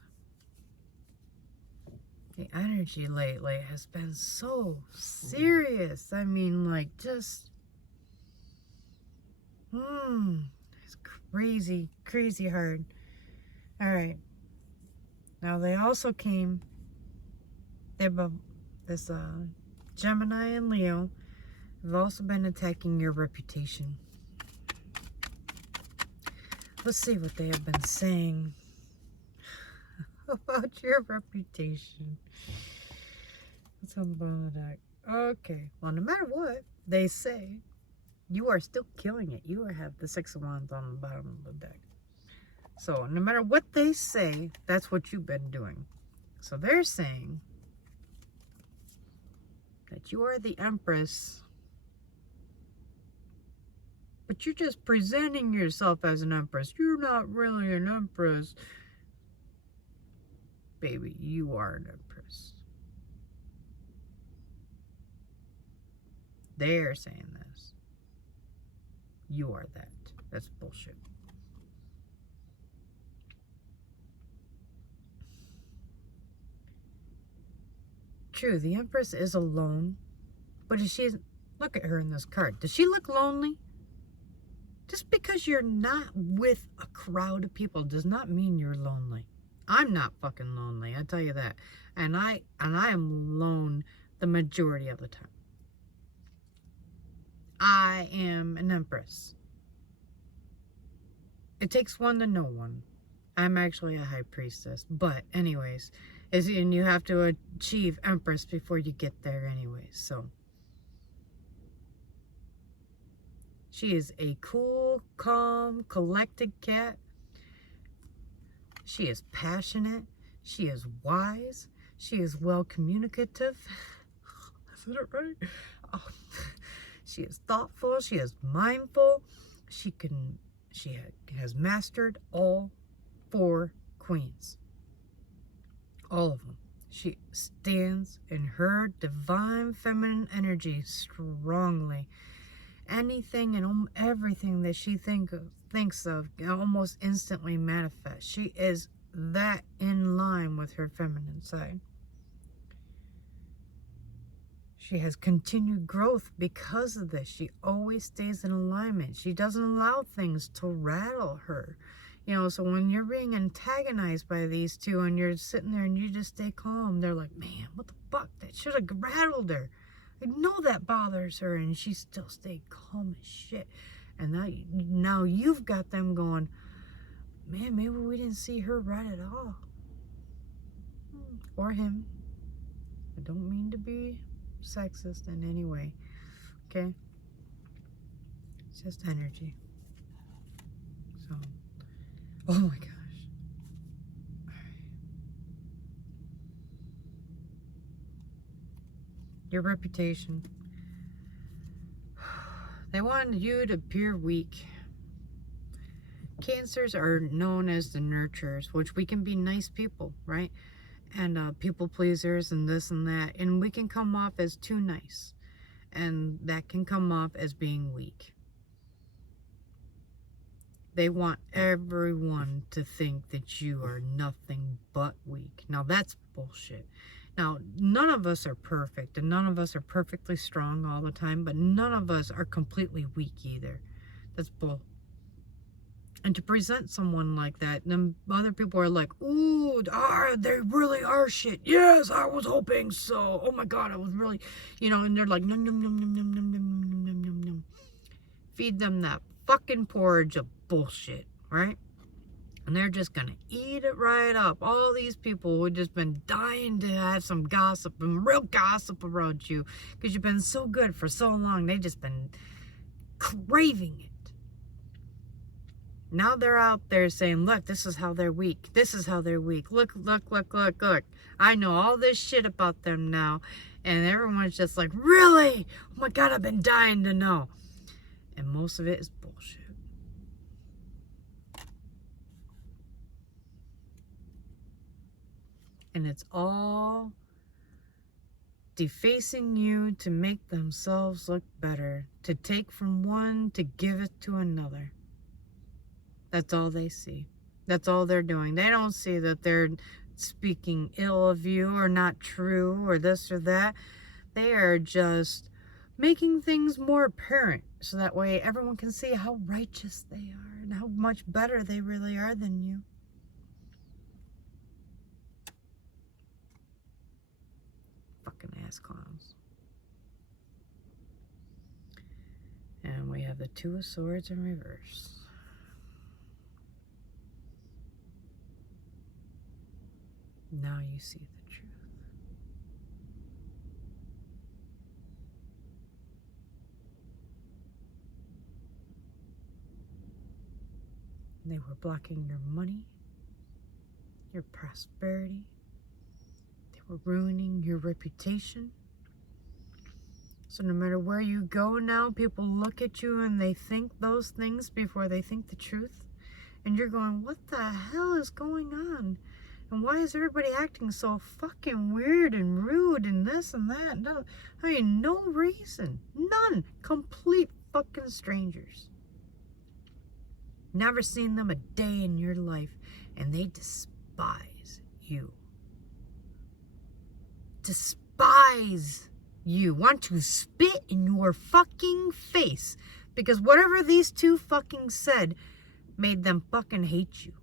The energy lately has been so serious. I mean, like, just, it's crazy, crazy hard. All right. Now they also came, this Gemini and Leo have also been attacking your reputation. Let's see what they have been saying about your reputation. What's on the bottom of the deck? Okay, well, no matter what they say, you are still killing it. You have the Six of Wands on the bottom of the deck. So no matter what they say, that's what you've been doing. So they're saying that you are the Empress, but you're just presenting yourself as an Empress. You're not really an Empress. Baby, you are an Empress. They're saying this. You are that. That's bullshit. True, the Empress is alone, but is she, look at her in this card. Does she look lonely? Just because you're not with a crowd of people does not mean you're lonely. I'm not fucking lonely, I tell you that. And I am alone the majority of the time. I am an Empress. It takes one to know one. I'm actually a High Priestess, but anyways, and you have to achieve Empress before you get there anyways, so. She is a cool, calm, collected cat. She is passionate. She is wise. She is well communicative. Is it right? Oh. She is thoughtful. She is mindful. She has mastered all 4 queens. All of them. She stands in her divine feminine energy strongly. Anything and everything that she thinks of almost instantly manifests. She is that in line with her feminine side. She has continued growth because of this. She always stays in alignment. She doesn't allow things to rattle her. You know, so when you're being antagonized by these two and you're sitting there and you just stay calm, they're like, man, what the fuck? That should have rattled her. I know that bothers her, and she still stayed calm as shit. And now you've got them going, man, maybe we didn't see her right at all. Or him. I don't mean to be sexist in any way. Okay? It's just energy. So, oh my gosh. All right. Your reputation. They wanted you to appear weak. Cancers are known as the nurturers, which we can be nice people, right? And people pleasers and this and that. And we can come off as too nice. And that can come off as being weak. They want everyone to think that you are nothing but weak. Now that's bullshit. Now, none of us are perfect, and none of us are perfectly strong all the time, but none of us are completely weak either. That's bull. And to present someone like that, then other people are like, ooh, they really are shit. Yes, I was hoping so. Oh my God, I was really, you know, and they're like, num, num, num, num, num, num, num, num, num, num, num. Feed them that fucking porridge of bullshit, right? And they're just gonna eat it right up. All these people who have just been dying to have some gossip and real gossip around you because you've been so good for so long. They've just been craving it. Now they're out there saying, look, this is how they're weak. This is how they're weak. Look, look, look, look, look. I know all this shit about them now. And everyone's just like, really? Oh my God, I've been dying to know. And most of it is bullshit. And it's all defacing you to make themselves look better. To take from one to give it to another. That's all they see. That's all they're doing. They don't see that they're speaking ill of you or not true or this or that. They are just making things more apparent so that way everyone can see how righteous they are and how much better they really are than you. Fucking ass clowns. And we have the Two of Swords in reverse. Now you see the truth. They were blocking your money, your prosperity. They were ruining your reputation. So no matter where you go now, people look at you and they think those things before they think the truth. And you're going, what the hell is going on? And why is everybody acting so fucking weird and rude and this and that? No, I mean, no reason. None. Complete fucking strangers. Never seen them a day in your life. And they despise you. Despise you. Want to spit in your fucking face. Because whatever these two fucking said made them fucking hate you.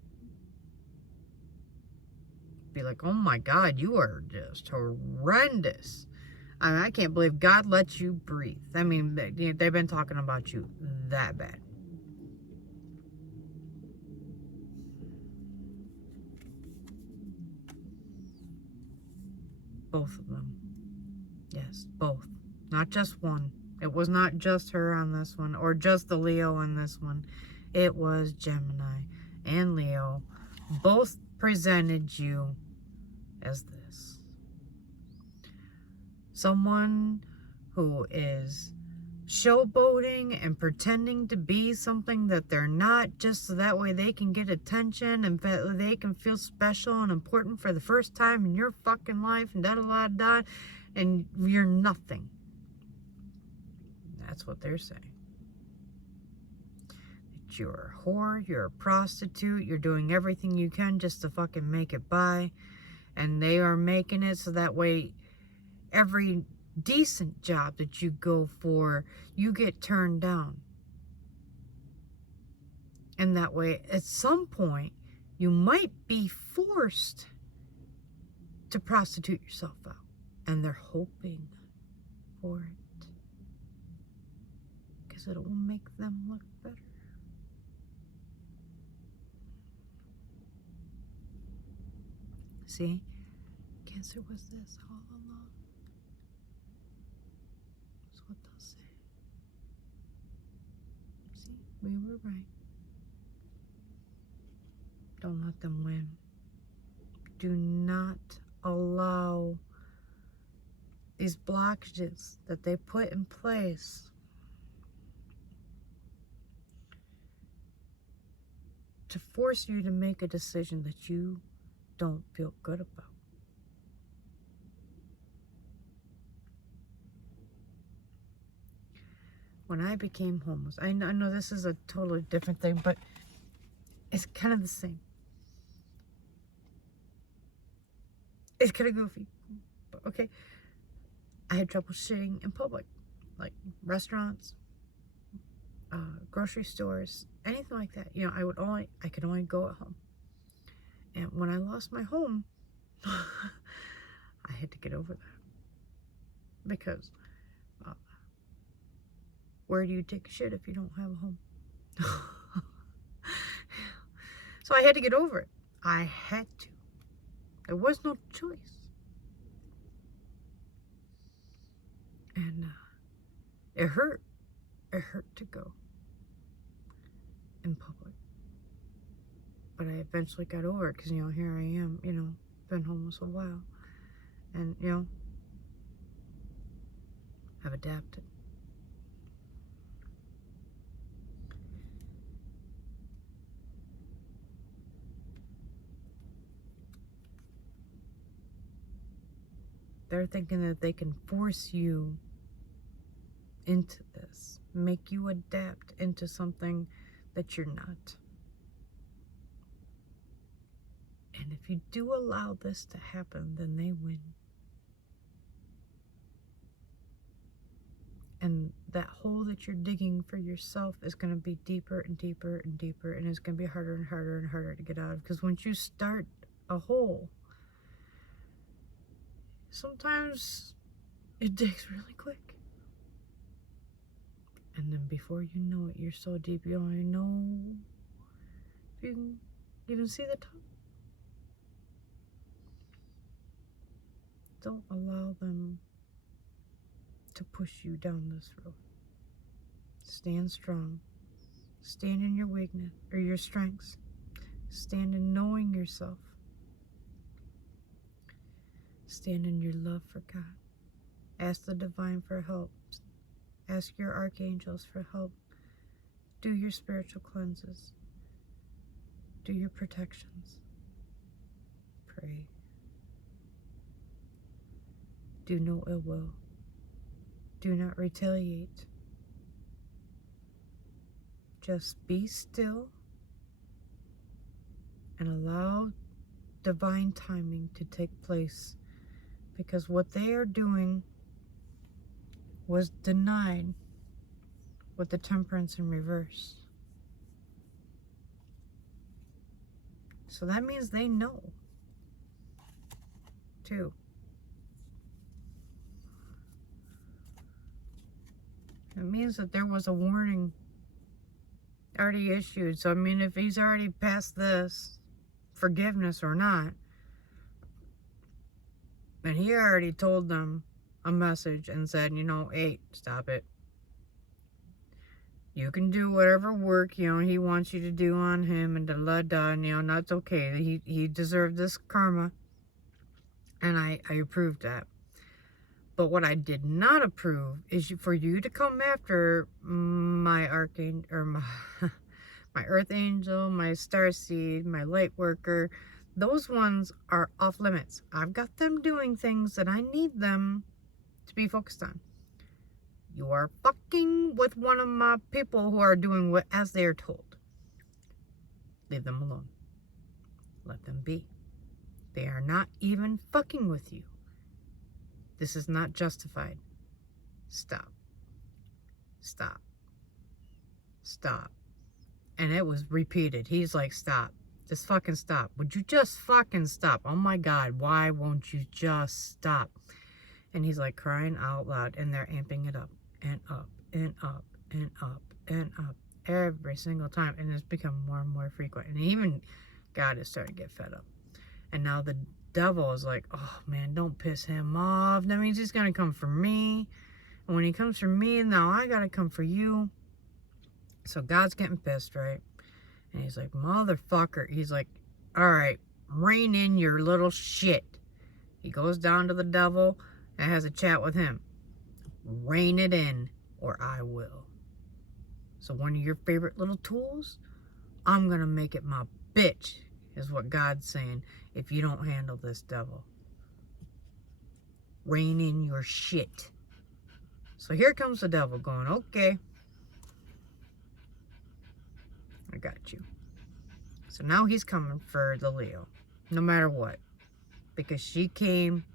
Be like, oh my God, you are just horrendous. I can't believe God lets you breathe. I mean, they've been talking about you that bad. Both of them. Yes, both. Not just one. It was not just her on this one, or just the Leo on this one. It was Gemini and Leo. Both presented you as this. Someone who is showboating and pretending to be something that they're not, just so that way they can get attention and they can feel special and important for the first time in your fucking life and da-da-da-da, and you're nothing. That's what they're saying. That you're a whore, you're a prostitute, you're doing everything you can just to fucking make it by. And they are making it so that way every decent job that you go for, you get turned down. And that way, at some point, you might be forced to prostitute yourself out. And they're hoping for it. Because it will make them look better. See? Cancer was this all along. That's what they'll say. See? We were right. Don't let them win. Do not allow these blockages that they put in place to force you to make a decision that you don't feel good about. When I became homeless, I know this is a totally different thing, but it's kind of the same. It's kind of goofy, but okay. I had trouble shitting in public, like restaurants, grocery stores, anything like that. You know, I could only go at home. And when I lost my home, I had to get over that. Because where do you take a shit if you don't have a home? So I had to get over it. I had to. There was no choice. And it hurt. It hurt to go in public. But I eventually got over it because, you know, here I am, you know, been homeless a while. And, you know, I've adapted. They're thinking that they can force you into this, make you adapt into something that you're not. And if you do allow this to happen, then they win. And that hole that you're digging for yourself is going to be deeper and deeper and deeper, and it's going to be harder and harder and harder to get out of. Because once you start a hole, sometimes it digs really quick. And then before you know it, you're so deep, you don't even know if you can even see the top. Don't allow them to push you down this road. Stand strong. Stand in your weakness, or your strengths. Stand in knowing yourself. Stand in your love for God. Ask the divine for help. Ask your archangels for help. Do your spiritual cleanses. Do your protections. Pray. Do no ill will. Do not retaliate. Just be still and allow divine timing to take place, because what they are doing was denied with the temperance in reverse. So that means they know too. It means that there was a warning already issued. So I mean, if he's already past this, forgiveness or not, then he already told them a message and said, you know, hey, stop it. You can do whatever work, you know, he wants you to do on him, and da-la-da, and, you know, that's okay. He deserved this karma, and I approved that. But what I did not approve is for you to come after my archangel, or my earth angel, my starseed, my light worker. Those ones are off limits. I've got them doing things that I need them to be focused on. You are fucking with one of my people who are doing what as they are told. Leave them alone. Let them be. They are not even fucking with you. This is not justified. Stop. Stop. Stop. And it was repeated. He's like, stop. Just fucking stop. Would you just fucking stop? Oh my God, why won't you just stop? And he's like crying out loud, and they're amping it up and up and up and up and up every single time. And it's become more and more frequent. And even God is starting to get fed up. And now the devil is like, oh man, don't piss him off. That means he's going to come for me. And when he comes for me, now I got to come for you. So God's getting pissed, right? And he's like, motherfucker. He's like, all right, rein in your little shit. He goes down to the devil and has a chat with him. Rein it in, or I will. So one of your favorite little tools, I'm going to make it my bitch, is what God's saying, if you don't handle this devil. Rein in your shit. So here comes the devil going, okay, I got you. So now he's coming for the Leo, no matter what, because she came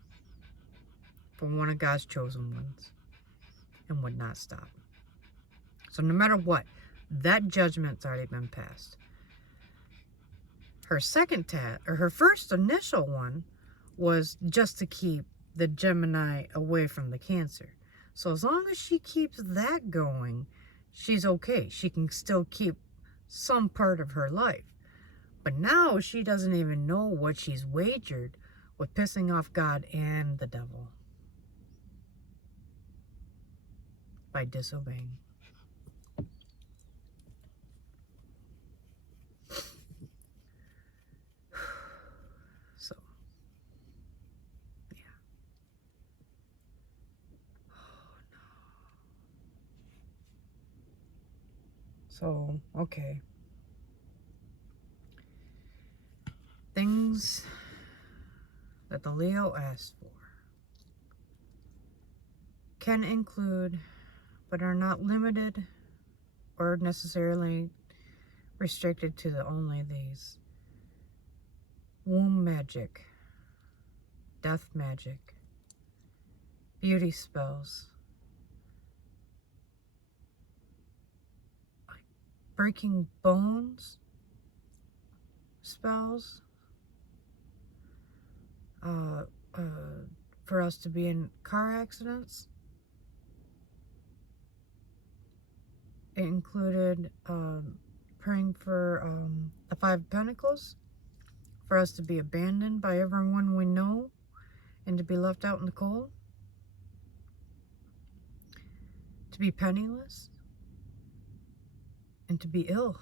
from one of God's chosen ones and would not stop. So no matter what, that judgment's already been passed. Her second her first initial one was just to keep the Gemini away from the Cancer. So as long as she keeps that going, she's okay. She can still keep some part of her life. But now she doesn't even know what she's wagered with pissing off God and the devil by disobeying. So, yeah. Oh, no. So, okay. Things that the Leo asked for can include, but are not limited or necessarily restricted to only these: womb magic, death magic, beauty spells, breaking bones spells, for us to be in car accidents. It included praying for the 5 of Pentacles, for us to be abandoned by everyone we know and to be left out in the cold, to be penniless, and to be ill.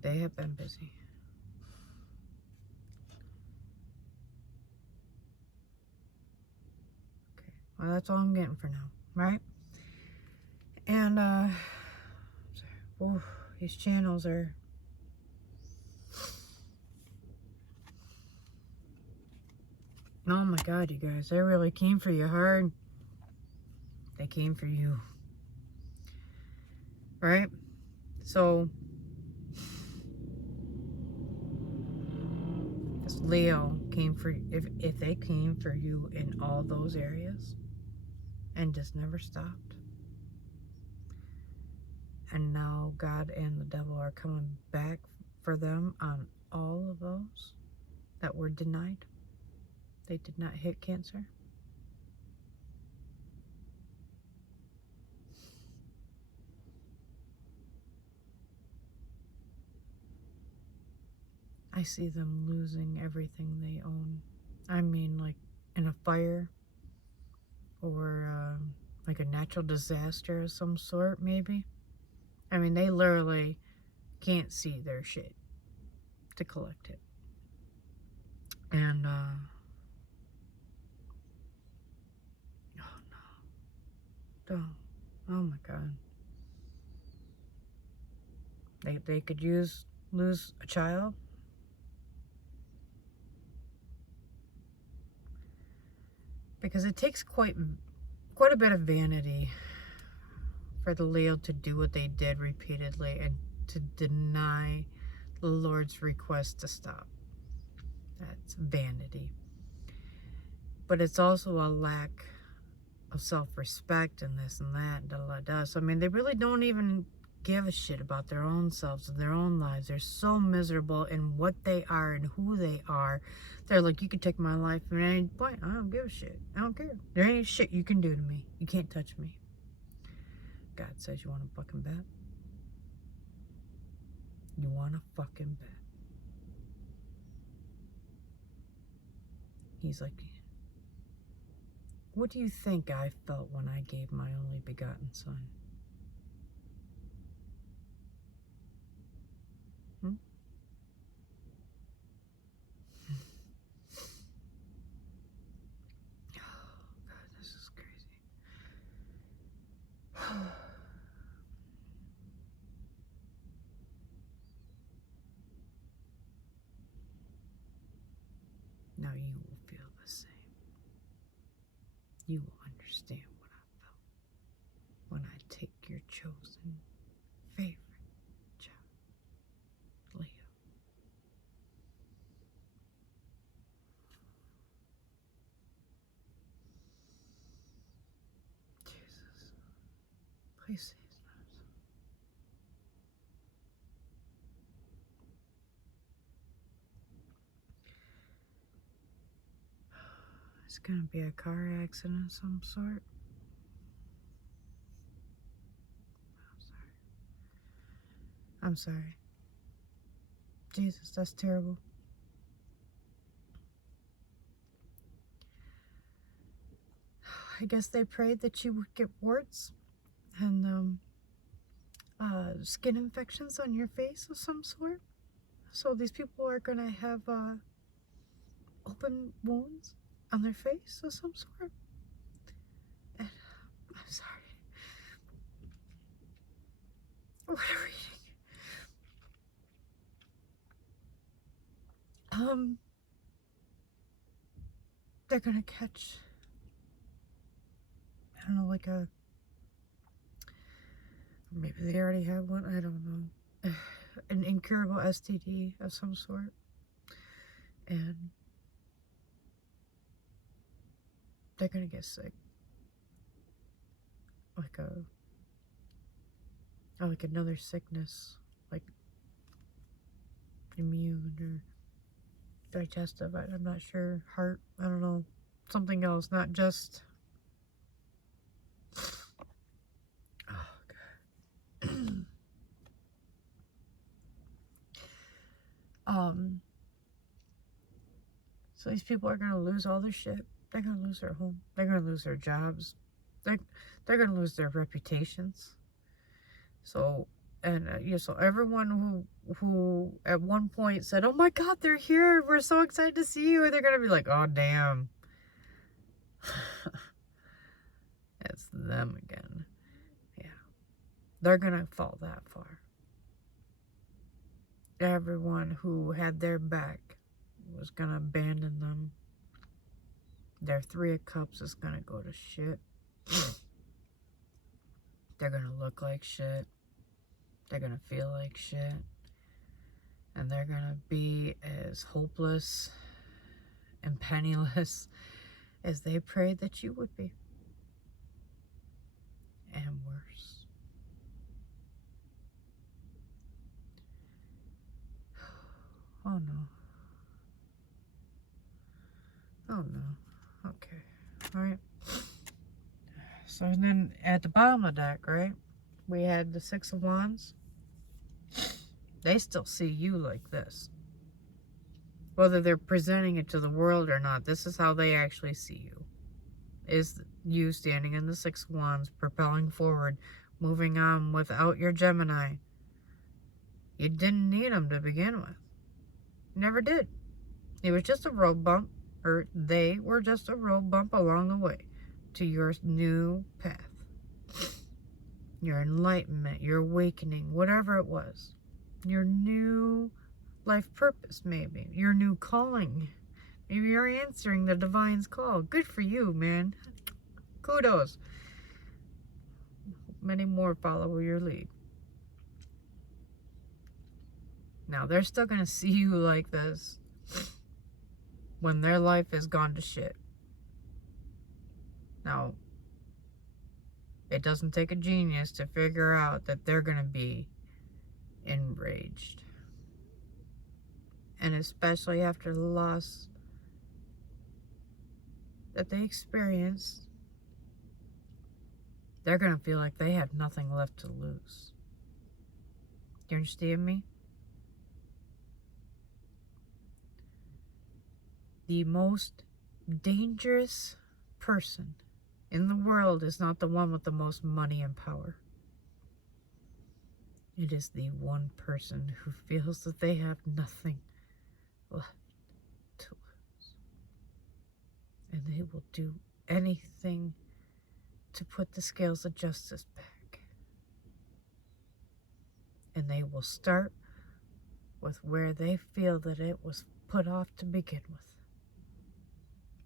They have been busy. Okay, well, that's all I'm getting for now, right? And sorry. These channels are oh my God, you guys, they really came for you hard. They came for you, right? So this Leo came for, if they came for you in all those areas and just never stopped, and now God and the devil are coming back for them on all of those that were denied. They did not hit Cancer. I see them losing everything they own. I mean, like in a fire or like a natural disaster of some sort, maybe. I mean, they literally can't see their shit to collect it. And, oh no. Don't. Oh my God. They could lose a child. Because it takes quite a bit of vanity for the Leo to do what they did repeatedly and to deny the Lord's request to stop. That's vanity. but it's also a lack of self-respect and this and that and da da da. So I mean, they really don't even give a shit about their own selves and their own lives. They're so miserable in what they are and who they are. They're like, you can take my life at any point. I don't give a shit. I don't care. There ain't shit you can do to me. You can't touch me. God says, you want a fucking bet? You want a fucking bet? He's like, what do you think I felt when I gave my only begotten son? Hmm? Oh, God, this is crazy. Now you will feel the same. You will understand what I felt when I take your chosen favorite child, Leo. Jesus, please say his name. It's gonna be a car accident of some sort. I'm sorry. Jesus, that's terrible. I guess they prayed that you would get warts and skin infections on your face of some sort. So these people are gonna have open wounds on their face of some sort. And I'm sorry. What a reading. They're gonna catch, I don't know, like maybe they already have one, I don't know. An incurable STD of some sort. And they're gonna get sick. Like another sickness, like immune or digestive, I'm not sure, heart, I don't know, something else, not just, oh God. So these people are gonna lose all their shit. They're gonna lose their home. They're gonna lose their jobs. They're gonna lose their reputations. So, and so everyone who at one point said, "Oh my God, they're here! We're so excited to see you," they're gonna be like, "Oh damn, it's them again." Yeah, they're gonna fall that far. Everyone who had their back was gonna abandon them. Their Three of Cups is gonna go to shit. They're gonna look like shit. They're gonna feel like shit. And they're gonna be as hopeless and penniless as they prayed that you would be. And worse. Oh no. Oh no. Okay. Alright. So then at the bottom of the deck, right? We had the Six of Wands. They still see you like this. Whether they're presenting it to the world or not, this is how they actually see you. Is you standing in the Six of Wands, propelling forward, moving on without your Gemini. You didn't need them to begin with. Never did. It was just a road bump, or they were just a road bump along the way to your new path. Your enlightenment, your awakening, whatever it was. Your new life purpose, maybe. Your new calling. Maybe you're answering the divine's call. Good for you, man. Kudos. Many more follow your lead. Now, they're still going to see you like this when their life has gone to shit. Now, it doesn't take a genius to figure out that they're going to be enraged. And especially after the loss that they experienced, they're going to feel like they have nothing left to lose. Do you understand me? The most dangerous person in the world is not the one with the most money and power. It is the one person who feels that they have nothing left to lose. And they will do anything to put the scales of justice back. And they will start with where they feel that it was put off to begin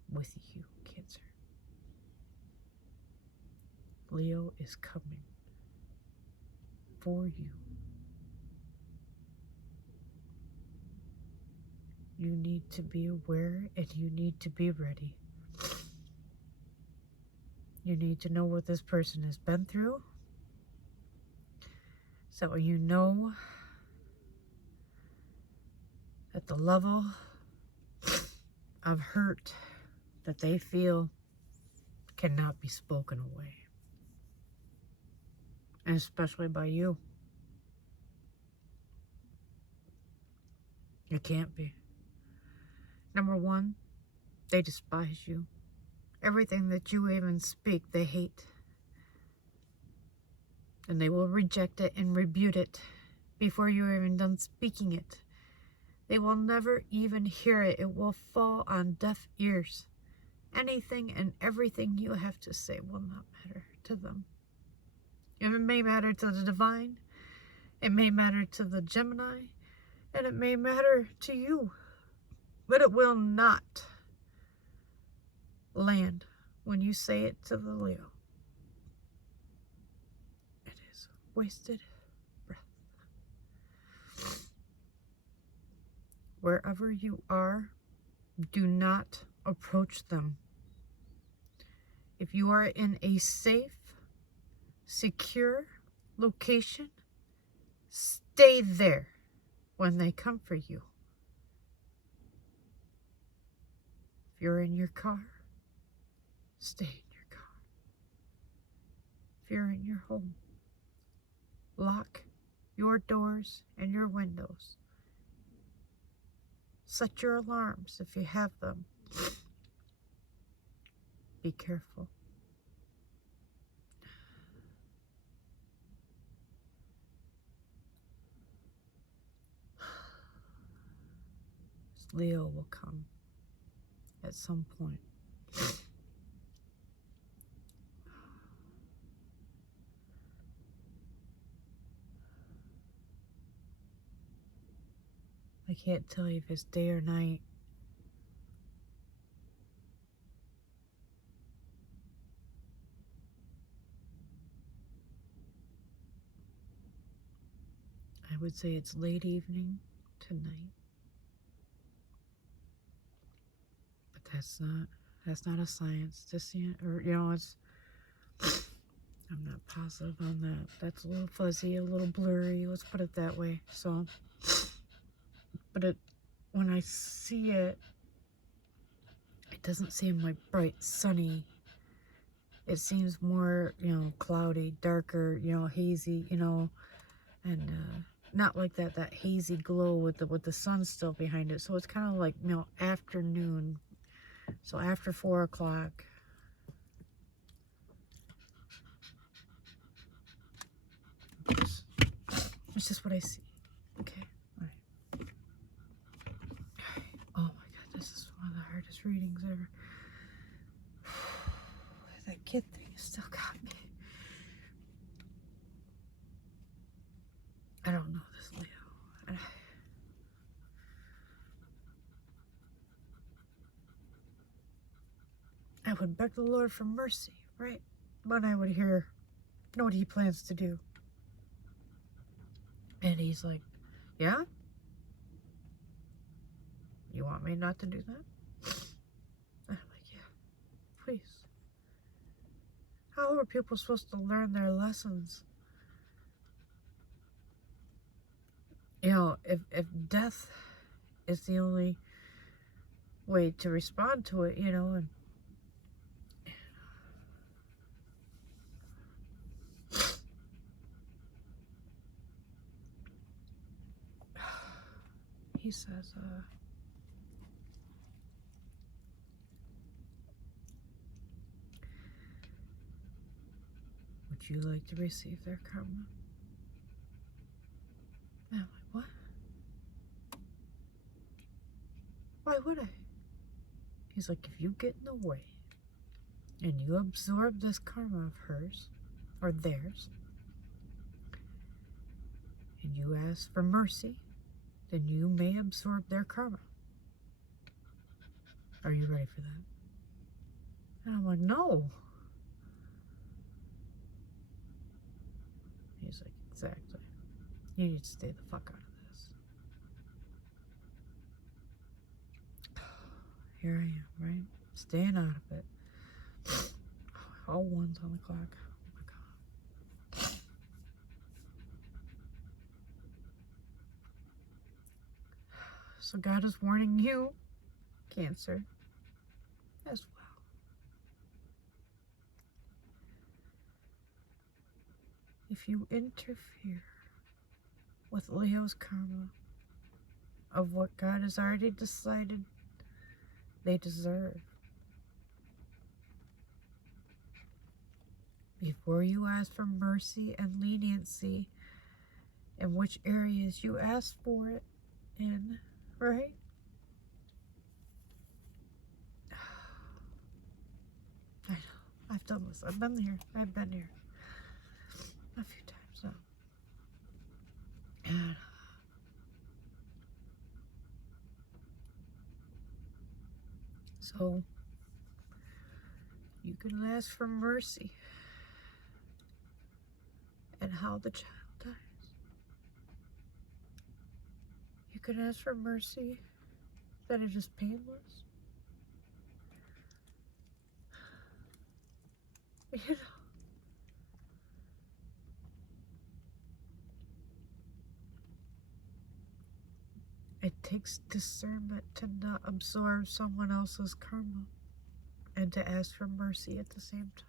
with you, Cancer. Leo is coming for you. You need to be aware and you need to be ready. You need to know what this person has been through, so you know that the level of hurt that they feel cannot be spoken away. And especially by you. It can't be. Number one, they despise you. Everything that you even speak, they hate. And they will reject it and rebuke it before you're even done speaking it. They will never even hear it. It will fall on deaf ears. Anything and everything you have to say will not matter to them. It may matter to the divine, it may matter to the Gemini, and it may matter to you, but it will not land when you say it to the Leo. It is wasted breath. Wherever you are, do not approach them. If you are in a safe, secure location, stay there when they come for you. If you're in your car, stay in your car. If you're in your home, lock your doors and your windows. Set your alarms if you have them. Be careful. Leo will come at some point. I can't tell you if it's day or night. I would say it's late evening tonight. But that's not a science. Just, or, it's, I'm not positive on that. That's a little fuzzy, a little blurry. Let's put it that way. So, but when I see it, it doesn't seem like bright, sunny. It seems more, cloudy, darker, hazy, and not like that hazy glow with the sun still behind it. So it's kind of like, afternoon. So after 4 o'clock. It's just what I see. Okay. All right. Oh my God, this is one of the hardest readings ever. That kid thing has still got me. I don't know this Leo. I would beg the Lord for mercy, right? But I would know what he plans to do. And he's like, yeah? You want me not to do that? I'm like, yeah, please. How are people supposed to learn their lessons? You know, if death is the only way to respond to it, you know, and he says, would you like to receive their karma? And I'm like, what? Why would I? He's like, if you get in the way and you absorb this karma of hers or theirs, and you ask for mercy, then you may absorb their karma. Are you ready for that? And I'm like, no. He's like, exactly. You need to stay the fuck out of this. Here I am, right? Staying out of it. All ones on the clock. Oh my god. So God is warning you, Cancer, as well. If you interfere with Leo's karma of what God has already decided they deserve, before you ask for mercy and leniency in which areas you ask for it in, right? I know. I've done this. I've been here. I've been here a few times now. And so you can ask for mercy and how the child dies. You can ask for mercy that it is painless. You know. It takes discernment to not absorb someone else's karma and to ask for mercy at the same time.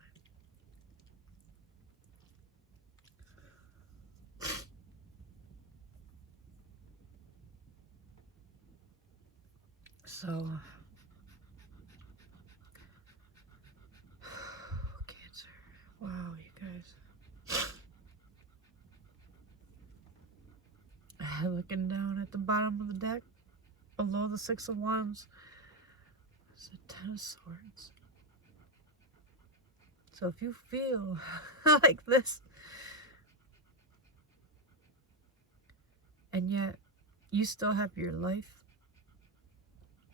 So, Cancer. Wow, you guys. Looking down at the bottom of the deck, below the Six of Wands, is the Ten of Swords. So if you feel like this, and yet you still have your life,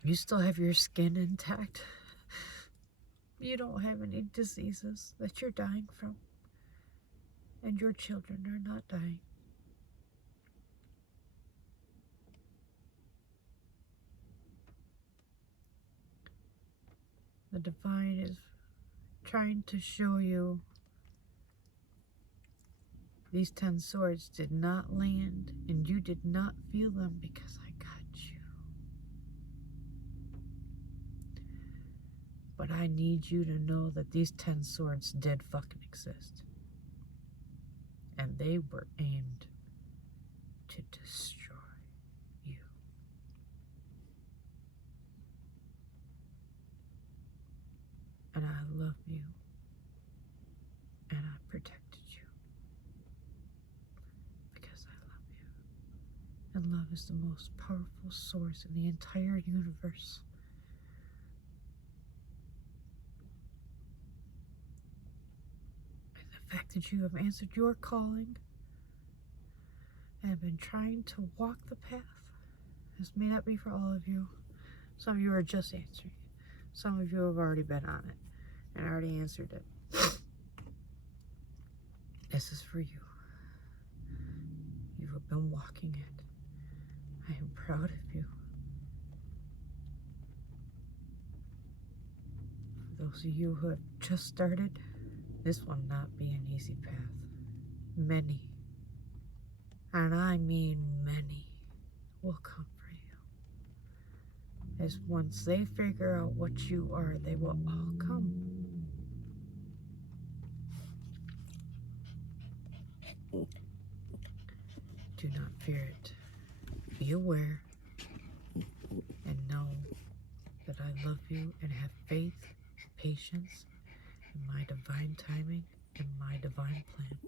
you still have your skin intact, you don't have any diseases that you're dying from, and your children are not dying. The divine is trying to show you these 10 swords did not land, and you did not feel them because I got you. But I need you to know that these 10 swords did fucking exist. And they were aimed to destroy you. And I love you. And I protected you. Because I love you. And love is the most powerful source in the entire universe. And the fact that you have answered your calling and have been trying to walk the path, this may not be for all of you. Some of you are just answering it. Some of you have already been on it and already answered it. This is for you. You have been walking it. I am proud of you. For those of you who have just started, This will not be an easy path. Many, and I mean many, will come for you. As once they figure out what you are, they will all come. Do not fear it. Be aware and know that I love you and have faith, patience in my divine timing and my divine plan.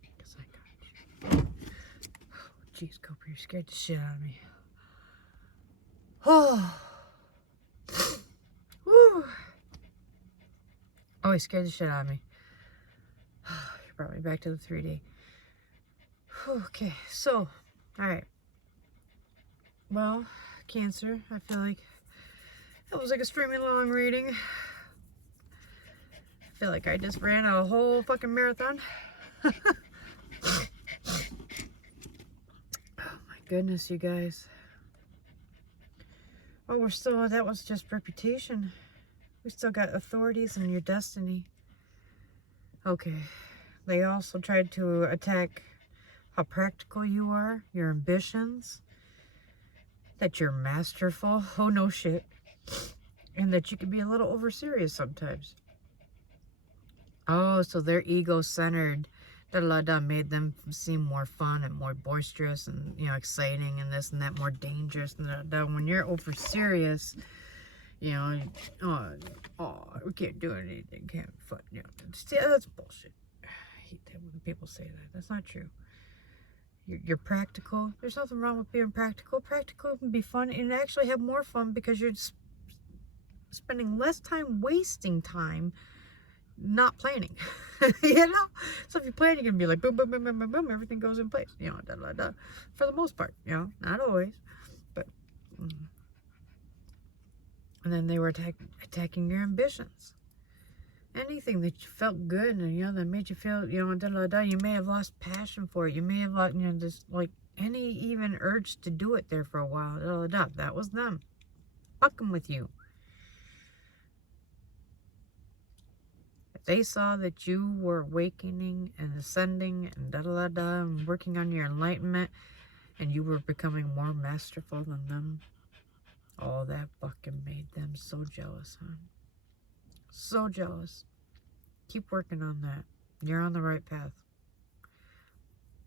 Because I got you. Oh, jeez, Cooper, you scared the shit out of me. Oh. Woo. Oh, he scared the shit out of me. You brought me back to the 3D. Okay, so, alright. Well, Cancer, I feel like it was like extremely long reading. I feel like I just ran a whole fucking marathon. Oh my goodness, you guys. Oh, we're still, that was just reputation. We still got authorities and your destiny. Okay. They also tried to attack how practical you are, your ambitions, that you're masterful. Oh, no shit. And that you can be a little over serious sometimes. Oh, so their ego-centered made them seem more fun and more boisterous and, you know, exciting and this and that, more dangerous. And when you're over serious, you know, we can't do anything, can't be fun. You know, that's bullshit. I hate that when people say that. That's not true. You're practical. There's nothing wrong with being practical. Practical can be fun and actually have more fun because you're spending less time wasting time not planning. You know? So if you plan, you're going to be like, boom, boom, boom, boom, boom, boom, everything goes in place. You know, da, da, da. For the most part, you know, not always. But, and then they were attacking your ambitions. Anything that you felt good and, you know, that made you feel, you know, da, da, da, you may have lost passion for it. You may have, you know, just like any even urge to do it there for a while. Da, da, da. That was them fucking with you. They saw that you were awakening and ascending and da-da-da-da and working on your enlightenment and you were becoming more masterful than them. Oh, that fucking made them so jealous, huh? So jealous. Keep working on that. You're on the right path.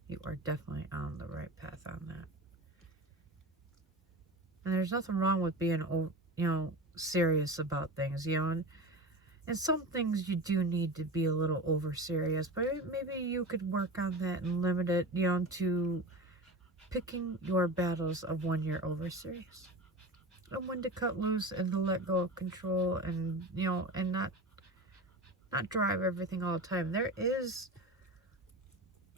You are definitely on the right path on that. And there's nothing wrong with being, you know, serious about things, you know, and some things you do need to be a little over serious, but maybe you could work on that and limit it, you know, to picking your battles of when you're over serious. And when to cut loose and to let go of control and, you know, and not drive everything all the time. There is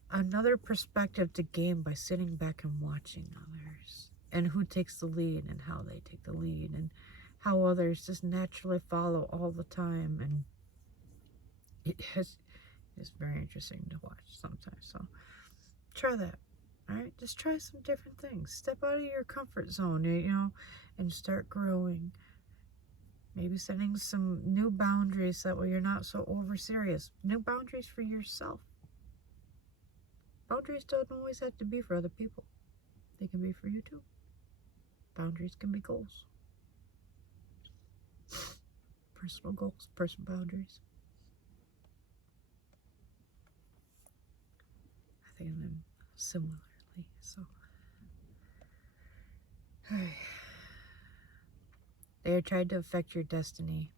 another perspective to gain by sitting back and watching others and who takes the lead and how they take the lead and how others just naturally follow all the time, and it's very interesting to watch sometimes. So try that. All right, just try some different things. Step out of your comfort zone, you know, and start growing. Maybe setting some new boundaries that way you're not so over serious. New boundaries for yourself. Boundaries don't always have to be for other people. They can be for you too. Boundaries can be goals. Personal goals, personal boundaries. I think of them similarly. So, alright. They tried to affect your destiny.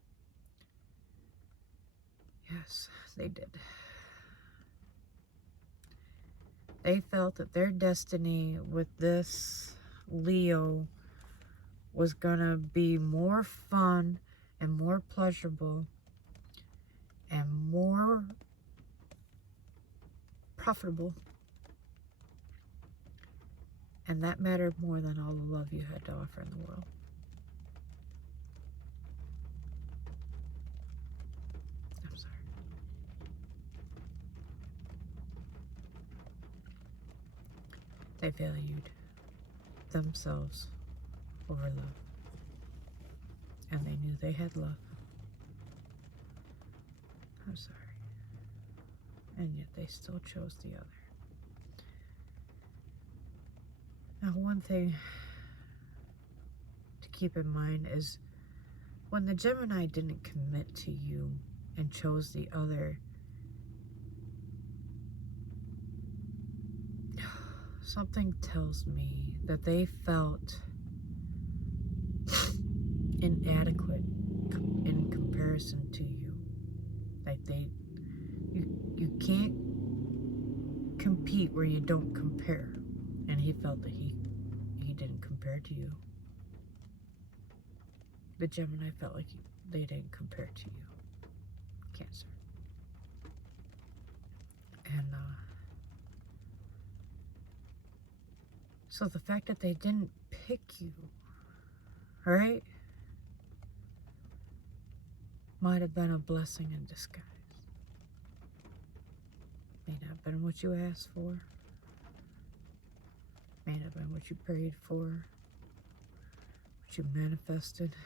Yes, they did. They felt that their destiny with this Leo was gonna be more fun and more pleasurable and more profitable, and that mattered more than all the love you had to offer in the world. I'm sorry. They valued themselves over love, and they knew they had love. I'm sorry. And yet they still chose the other. Now, one thing to keep in mind is when the Gemini didn't commit to you and chose the other, something tells me that they felt inadequate in comparison to you. Like you can't compete where you don't compare. And he felt that he didn't compare to you. The Gemini felt like they didn't compare to you. Cancer. And so the fact that they didn't pick you, right, might have been a blessing in disguise. May not have been what you asked for. May not have been what you prayed for, what you manifested.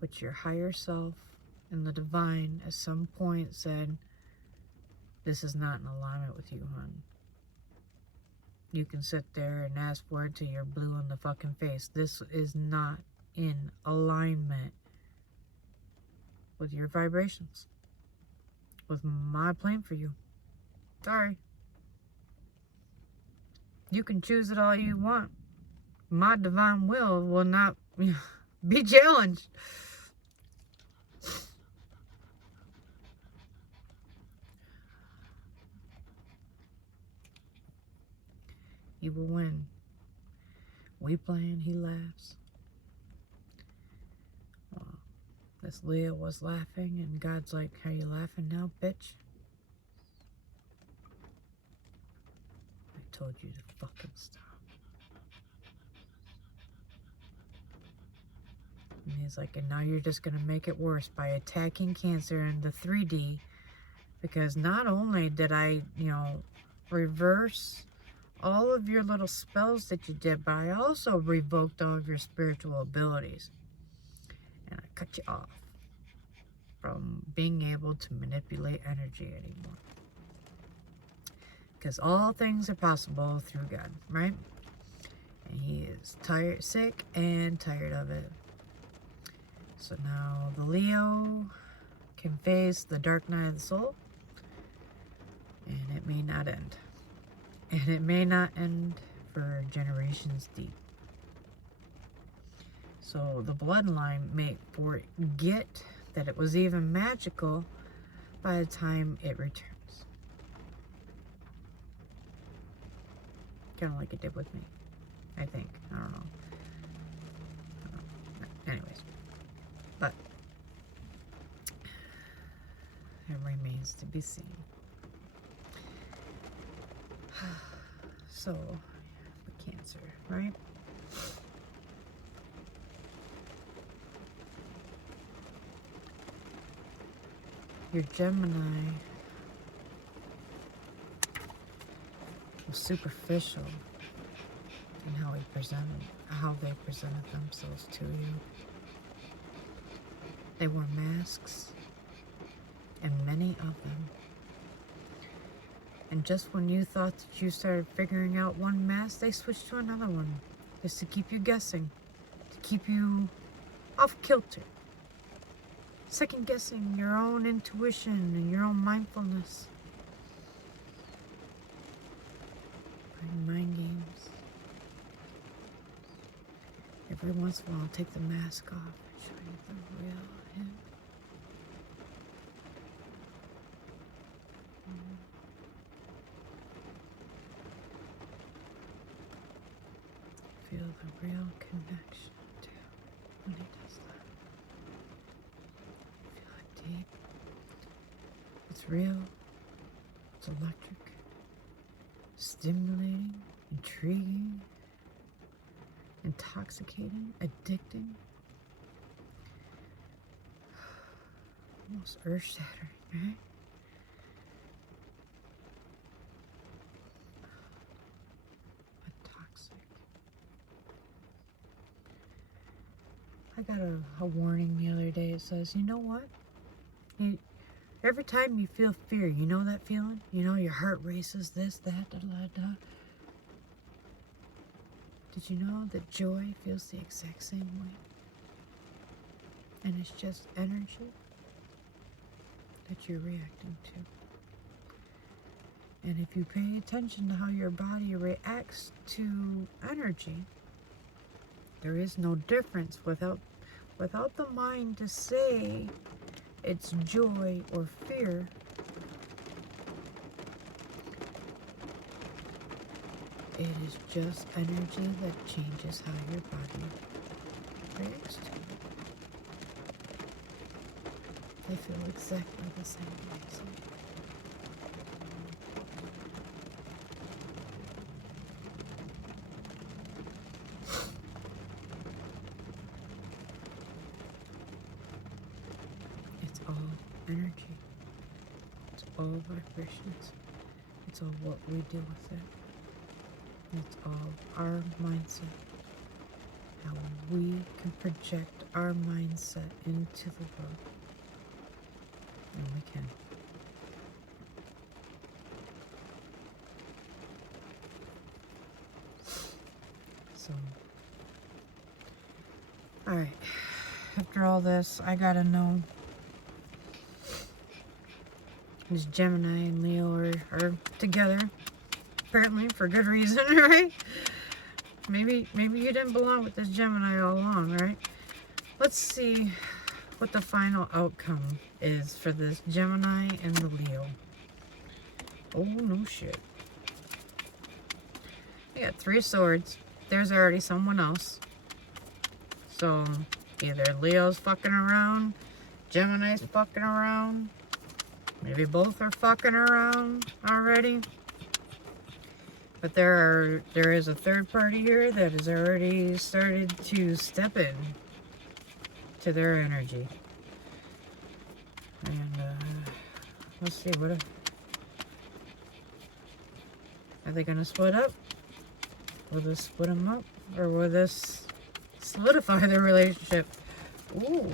But your higher self and the divine at some point said, this is not in alignment with you, hon. You can sit there and ask for it till you're blue in the fucking face. This is not in alignment with your vibrations, with my plan for you. Sorry. You can choose it all you want. My divine will not be challenged. You will win. We playing, he laughs. This Leah was laughing, and God's like, are you laughing now, bitch? I told you to fucking stop. And he's like, and now you're just going to make it worse by attacking Cancer in the 3D, because not only did I, reverse all of your little spells that you did, but I also revoked all of your spiritual abilities. And I cut you off from being able to manipulate energy anymore. Because all things are possible through God, right? And he is tired, sick, and tired of it. So now the Leo can face the dark night of the soul, and it may not end. And it may not end for generations deep. So the bloodline may forget that it was even magical by the time it returns. Kind of like it did with me, I think. I don't know. Anyways. But it remains to be seen. So, the Cancer, right? Your Gemini was superficial in how they presented themselves to you. They wore masks, and many of them. And just when you thought that you started figuring out one mask, they switched to another one, just to keep you guessing, to keep you off kilter, second guessing your own intuition and your own mindfulness. Playing mind games. Every once in a while, I'll take the mask off and show you the real him. Feel the real connection too when he does that. Feel it deep. It's real. It's electric. Stimulating. Intriguing. Intoxicating. Addicting. Almost earth-shattering, right? I got a warning the other day. It says, you know what? Every time you feel fear, you know that feeling? You know your heart races, this, that, da, da, da. Did you know that joy feels the exact same way? And it's just energy that you're reacting to. And if you pay attention to how your body reacts to energy, there is no difference without the mind to say it's joy or fear. It is just energy that changes how your body reacts to it. They feel exactly the same way. So it's all energy. It's all vibrations. It's all what we do with it. It's all our mindset. How we can project our mindset into the world. And we can. So, alright. After all this, I gotta know. This Gemini and Leo are together. Apparently, for good reason, right? Maybe you didn't belong with this Gemini all along, right? Let's see what the final outcome is for this Gemini and the Leo. Oh, no shit. We got 3 of Swords. There's already someone else. So, either Leo's fucking around, Gemini's fucking around, maybe both are fucking around already. But there is a third party here that has already started to step in to their energy. And let's see, are they gonna split up? Will this split them up, or will this solidify their relationship? Ooh.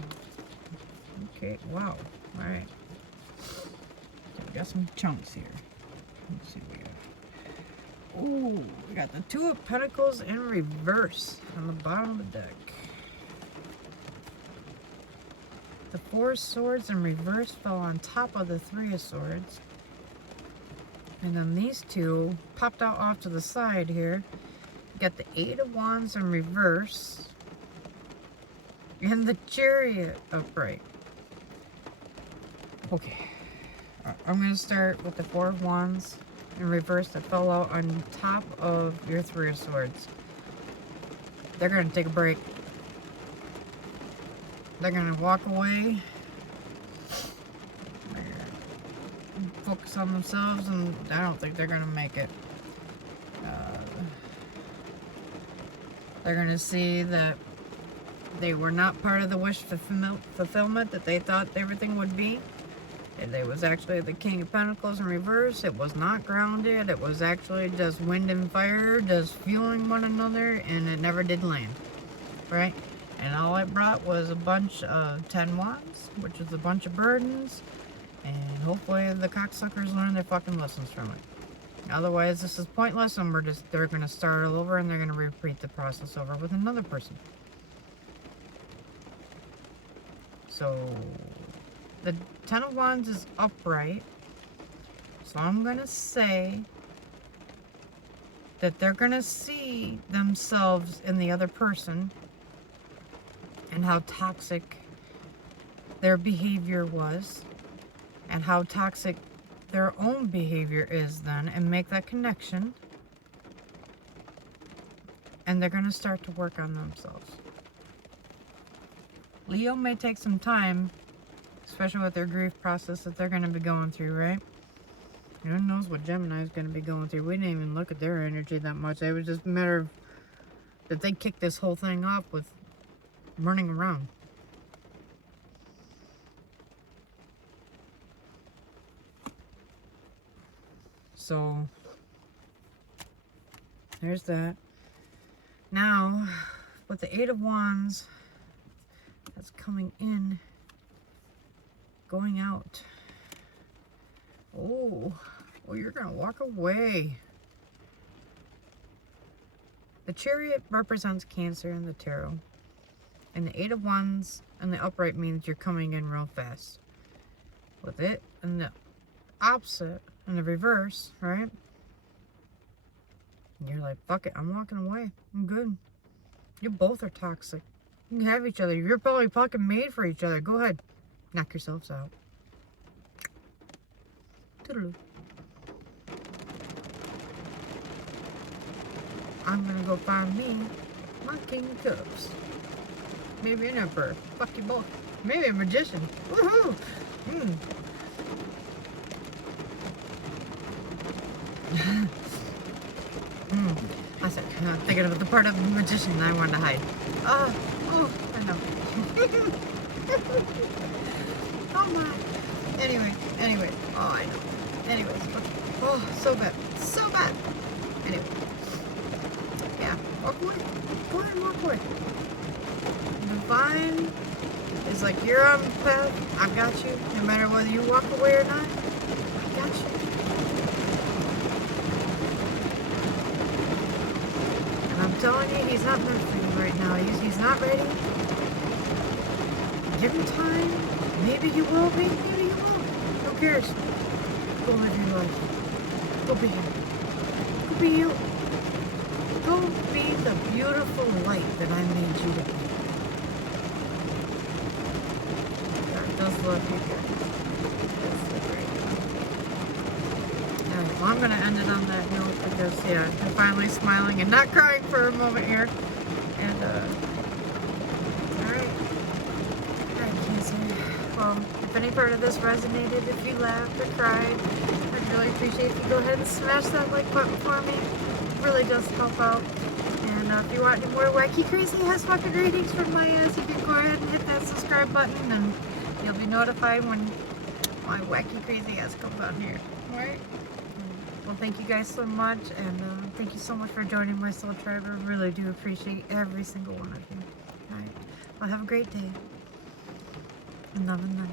Okay. Wow. All right. So we got some chunks here. Let's see what we got. Ooh, we got the 2 of Pentacles in reverse on the bottom of the deck. The 4 of Swords in reverse fell on top of the 3 of Swords. And then these 2 popped out off to the side here. We got the 8 of Wands in reverse. And the Chariot upright. Okay. I'm going to start with the 4 of Wands in reverse that fell out on top of your 3 of Swords. They're going to take a break. They're going to walk away. Focus on themselves, and I don't think they're going to make it. They're going to see that they were not part of the wish fulfillment that they thought everything would be. It was actually the King of Pentacles in reverse. It was not grounded. It was actually just wind and fire, just fueling one another, and it never did land. Right? And all it brought was a bunch of 10 Wands, which is a bunch of burdens, and hopefully the cocksuckers learn their fucking lessons from it. Otherwise, this is pointless, and they're going to start all over, and they're going to repeat the process over with another person. So, the 10 of Wands is upright. So I'm going to say that they're going to see themselves in the other person and how toxic their behavior was and how toxic their own behavior is then, and make that connection. And they're going to start to work on themselves. Leo may take some time, especially with their grief process that they're going to be going through, right? Who knows what Gemini is going to be going through. We didn't even look at their energy that much. It was just a matter of that they kicked this whole thing off with running around. So, there's that. Now, with the 8 of Wands that's coming in going out. Oh, you're gonna walk away. The Chariot represents Cancer in the tarot. And the Eight of Wands and the upright means you're coming in real fast. With it and the opposite and the reverse, right? And you're like, fuck it, I'm walking away. I'm good. You both are toxic. You can have each other. You're probably fucking made for each other. Go ahead. Knock yourselves out. Toodaloo. I'm gonna go find me my King of Cups. Maybe an Emperor. Fuck you both. Maybe a Magician. Woohoo! I said, I'm thinking of the part of the Magician that I wanted to hide. Oh, I know. Oh my. Anyway. Oh, I know. Anyways. Okay. Oh, so bad. So bad. Anyway. Yeah. Walk away. Go ahead and walk away. Divine is like, you're on the path. I've got you. No matter whether you walk away or not. I've got you. I'm telling you, he's not meant for you right now. He's not ready. Give him time. Maybe you will, maybe you won't. Who cares? Go live your life. Go be him. Go be you. Go be the beautiful light that I made you to be. God does love you guys. That's so great. Alright, well, I'm going to end it on that note because, yeah, I'm finally smiling and not crying for a moment here. And, alright, Cancer. Well, if any part of this resonated, if you laughed or cried, I'd really appreciate if you go ahead and smash that like button for me. It really does help out. And if you want any more wacky, crazy ass fucking readings from my ass, you can go ahead and hit that subscribe button and you'll be notified when my wacky, crazy ass comes on here. Alright? Well, thank you guys so much, and thank you so much for joining my soul tribe. I really do appreciate every single one of you. Alright? Well, have a great day. And love and light.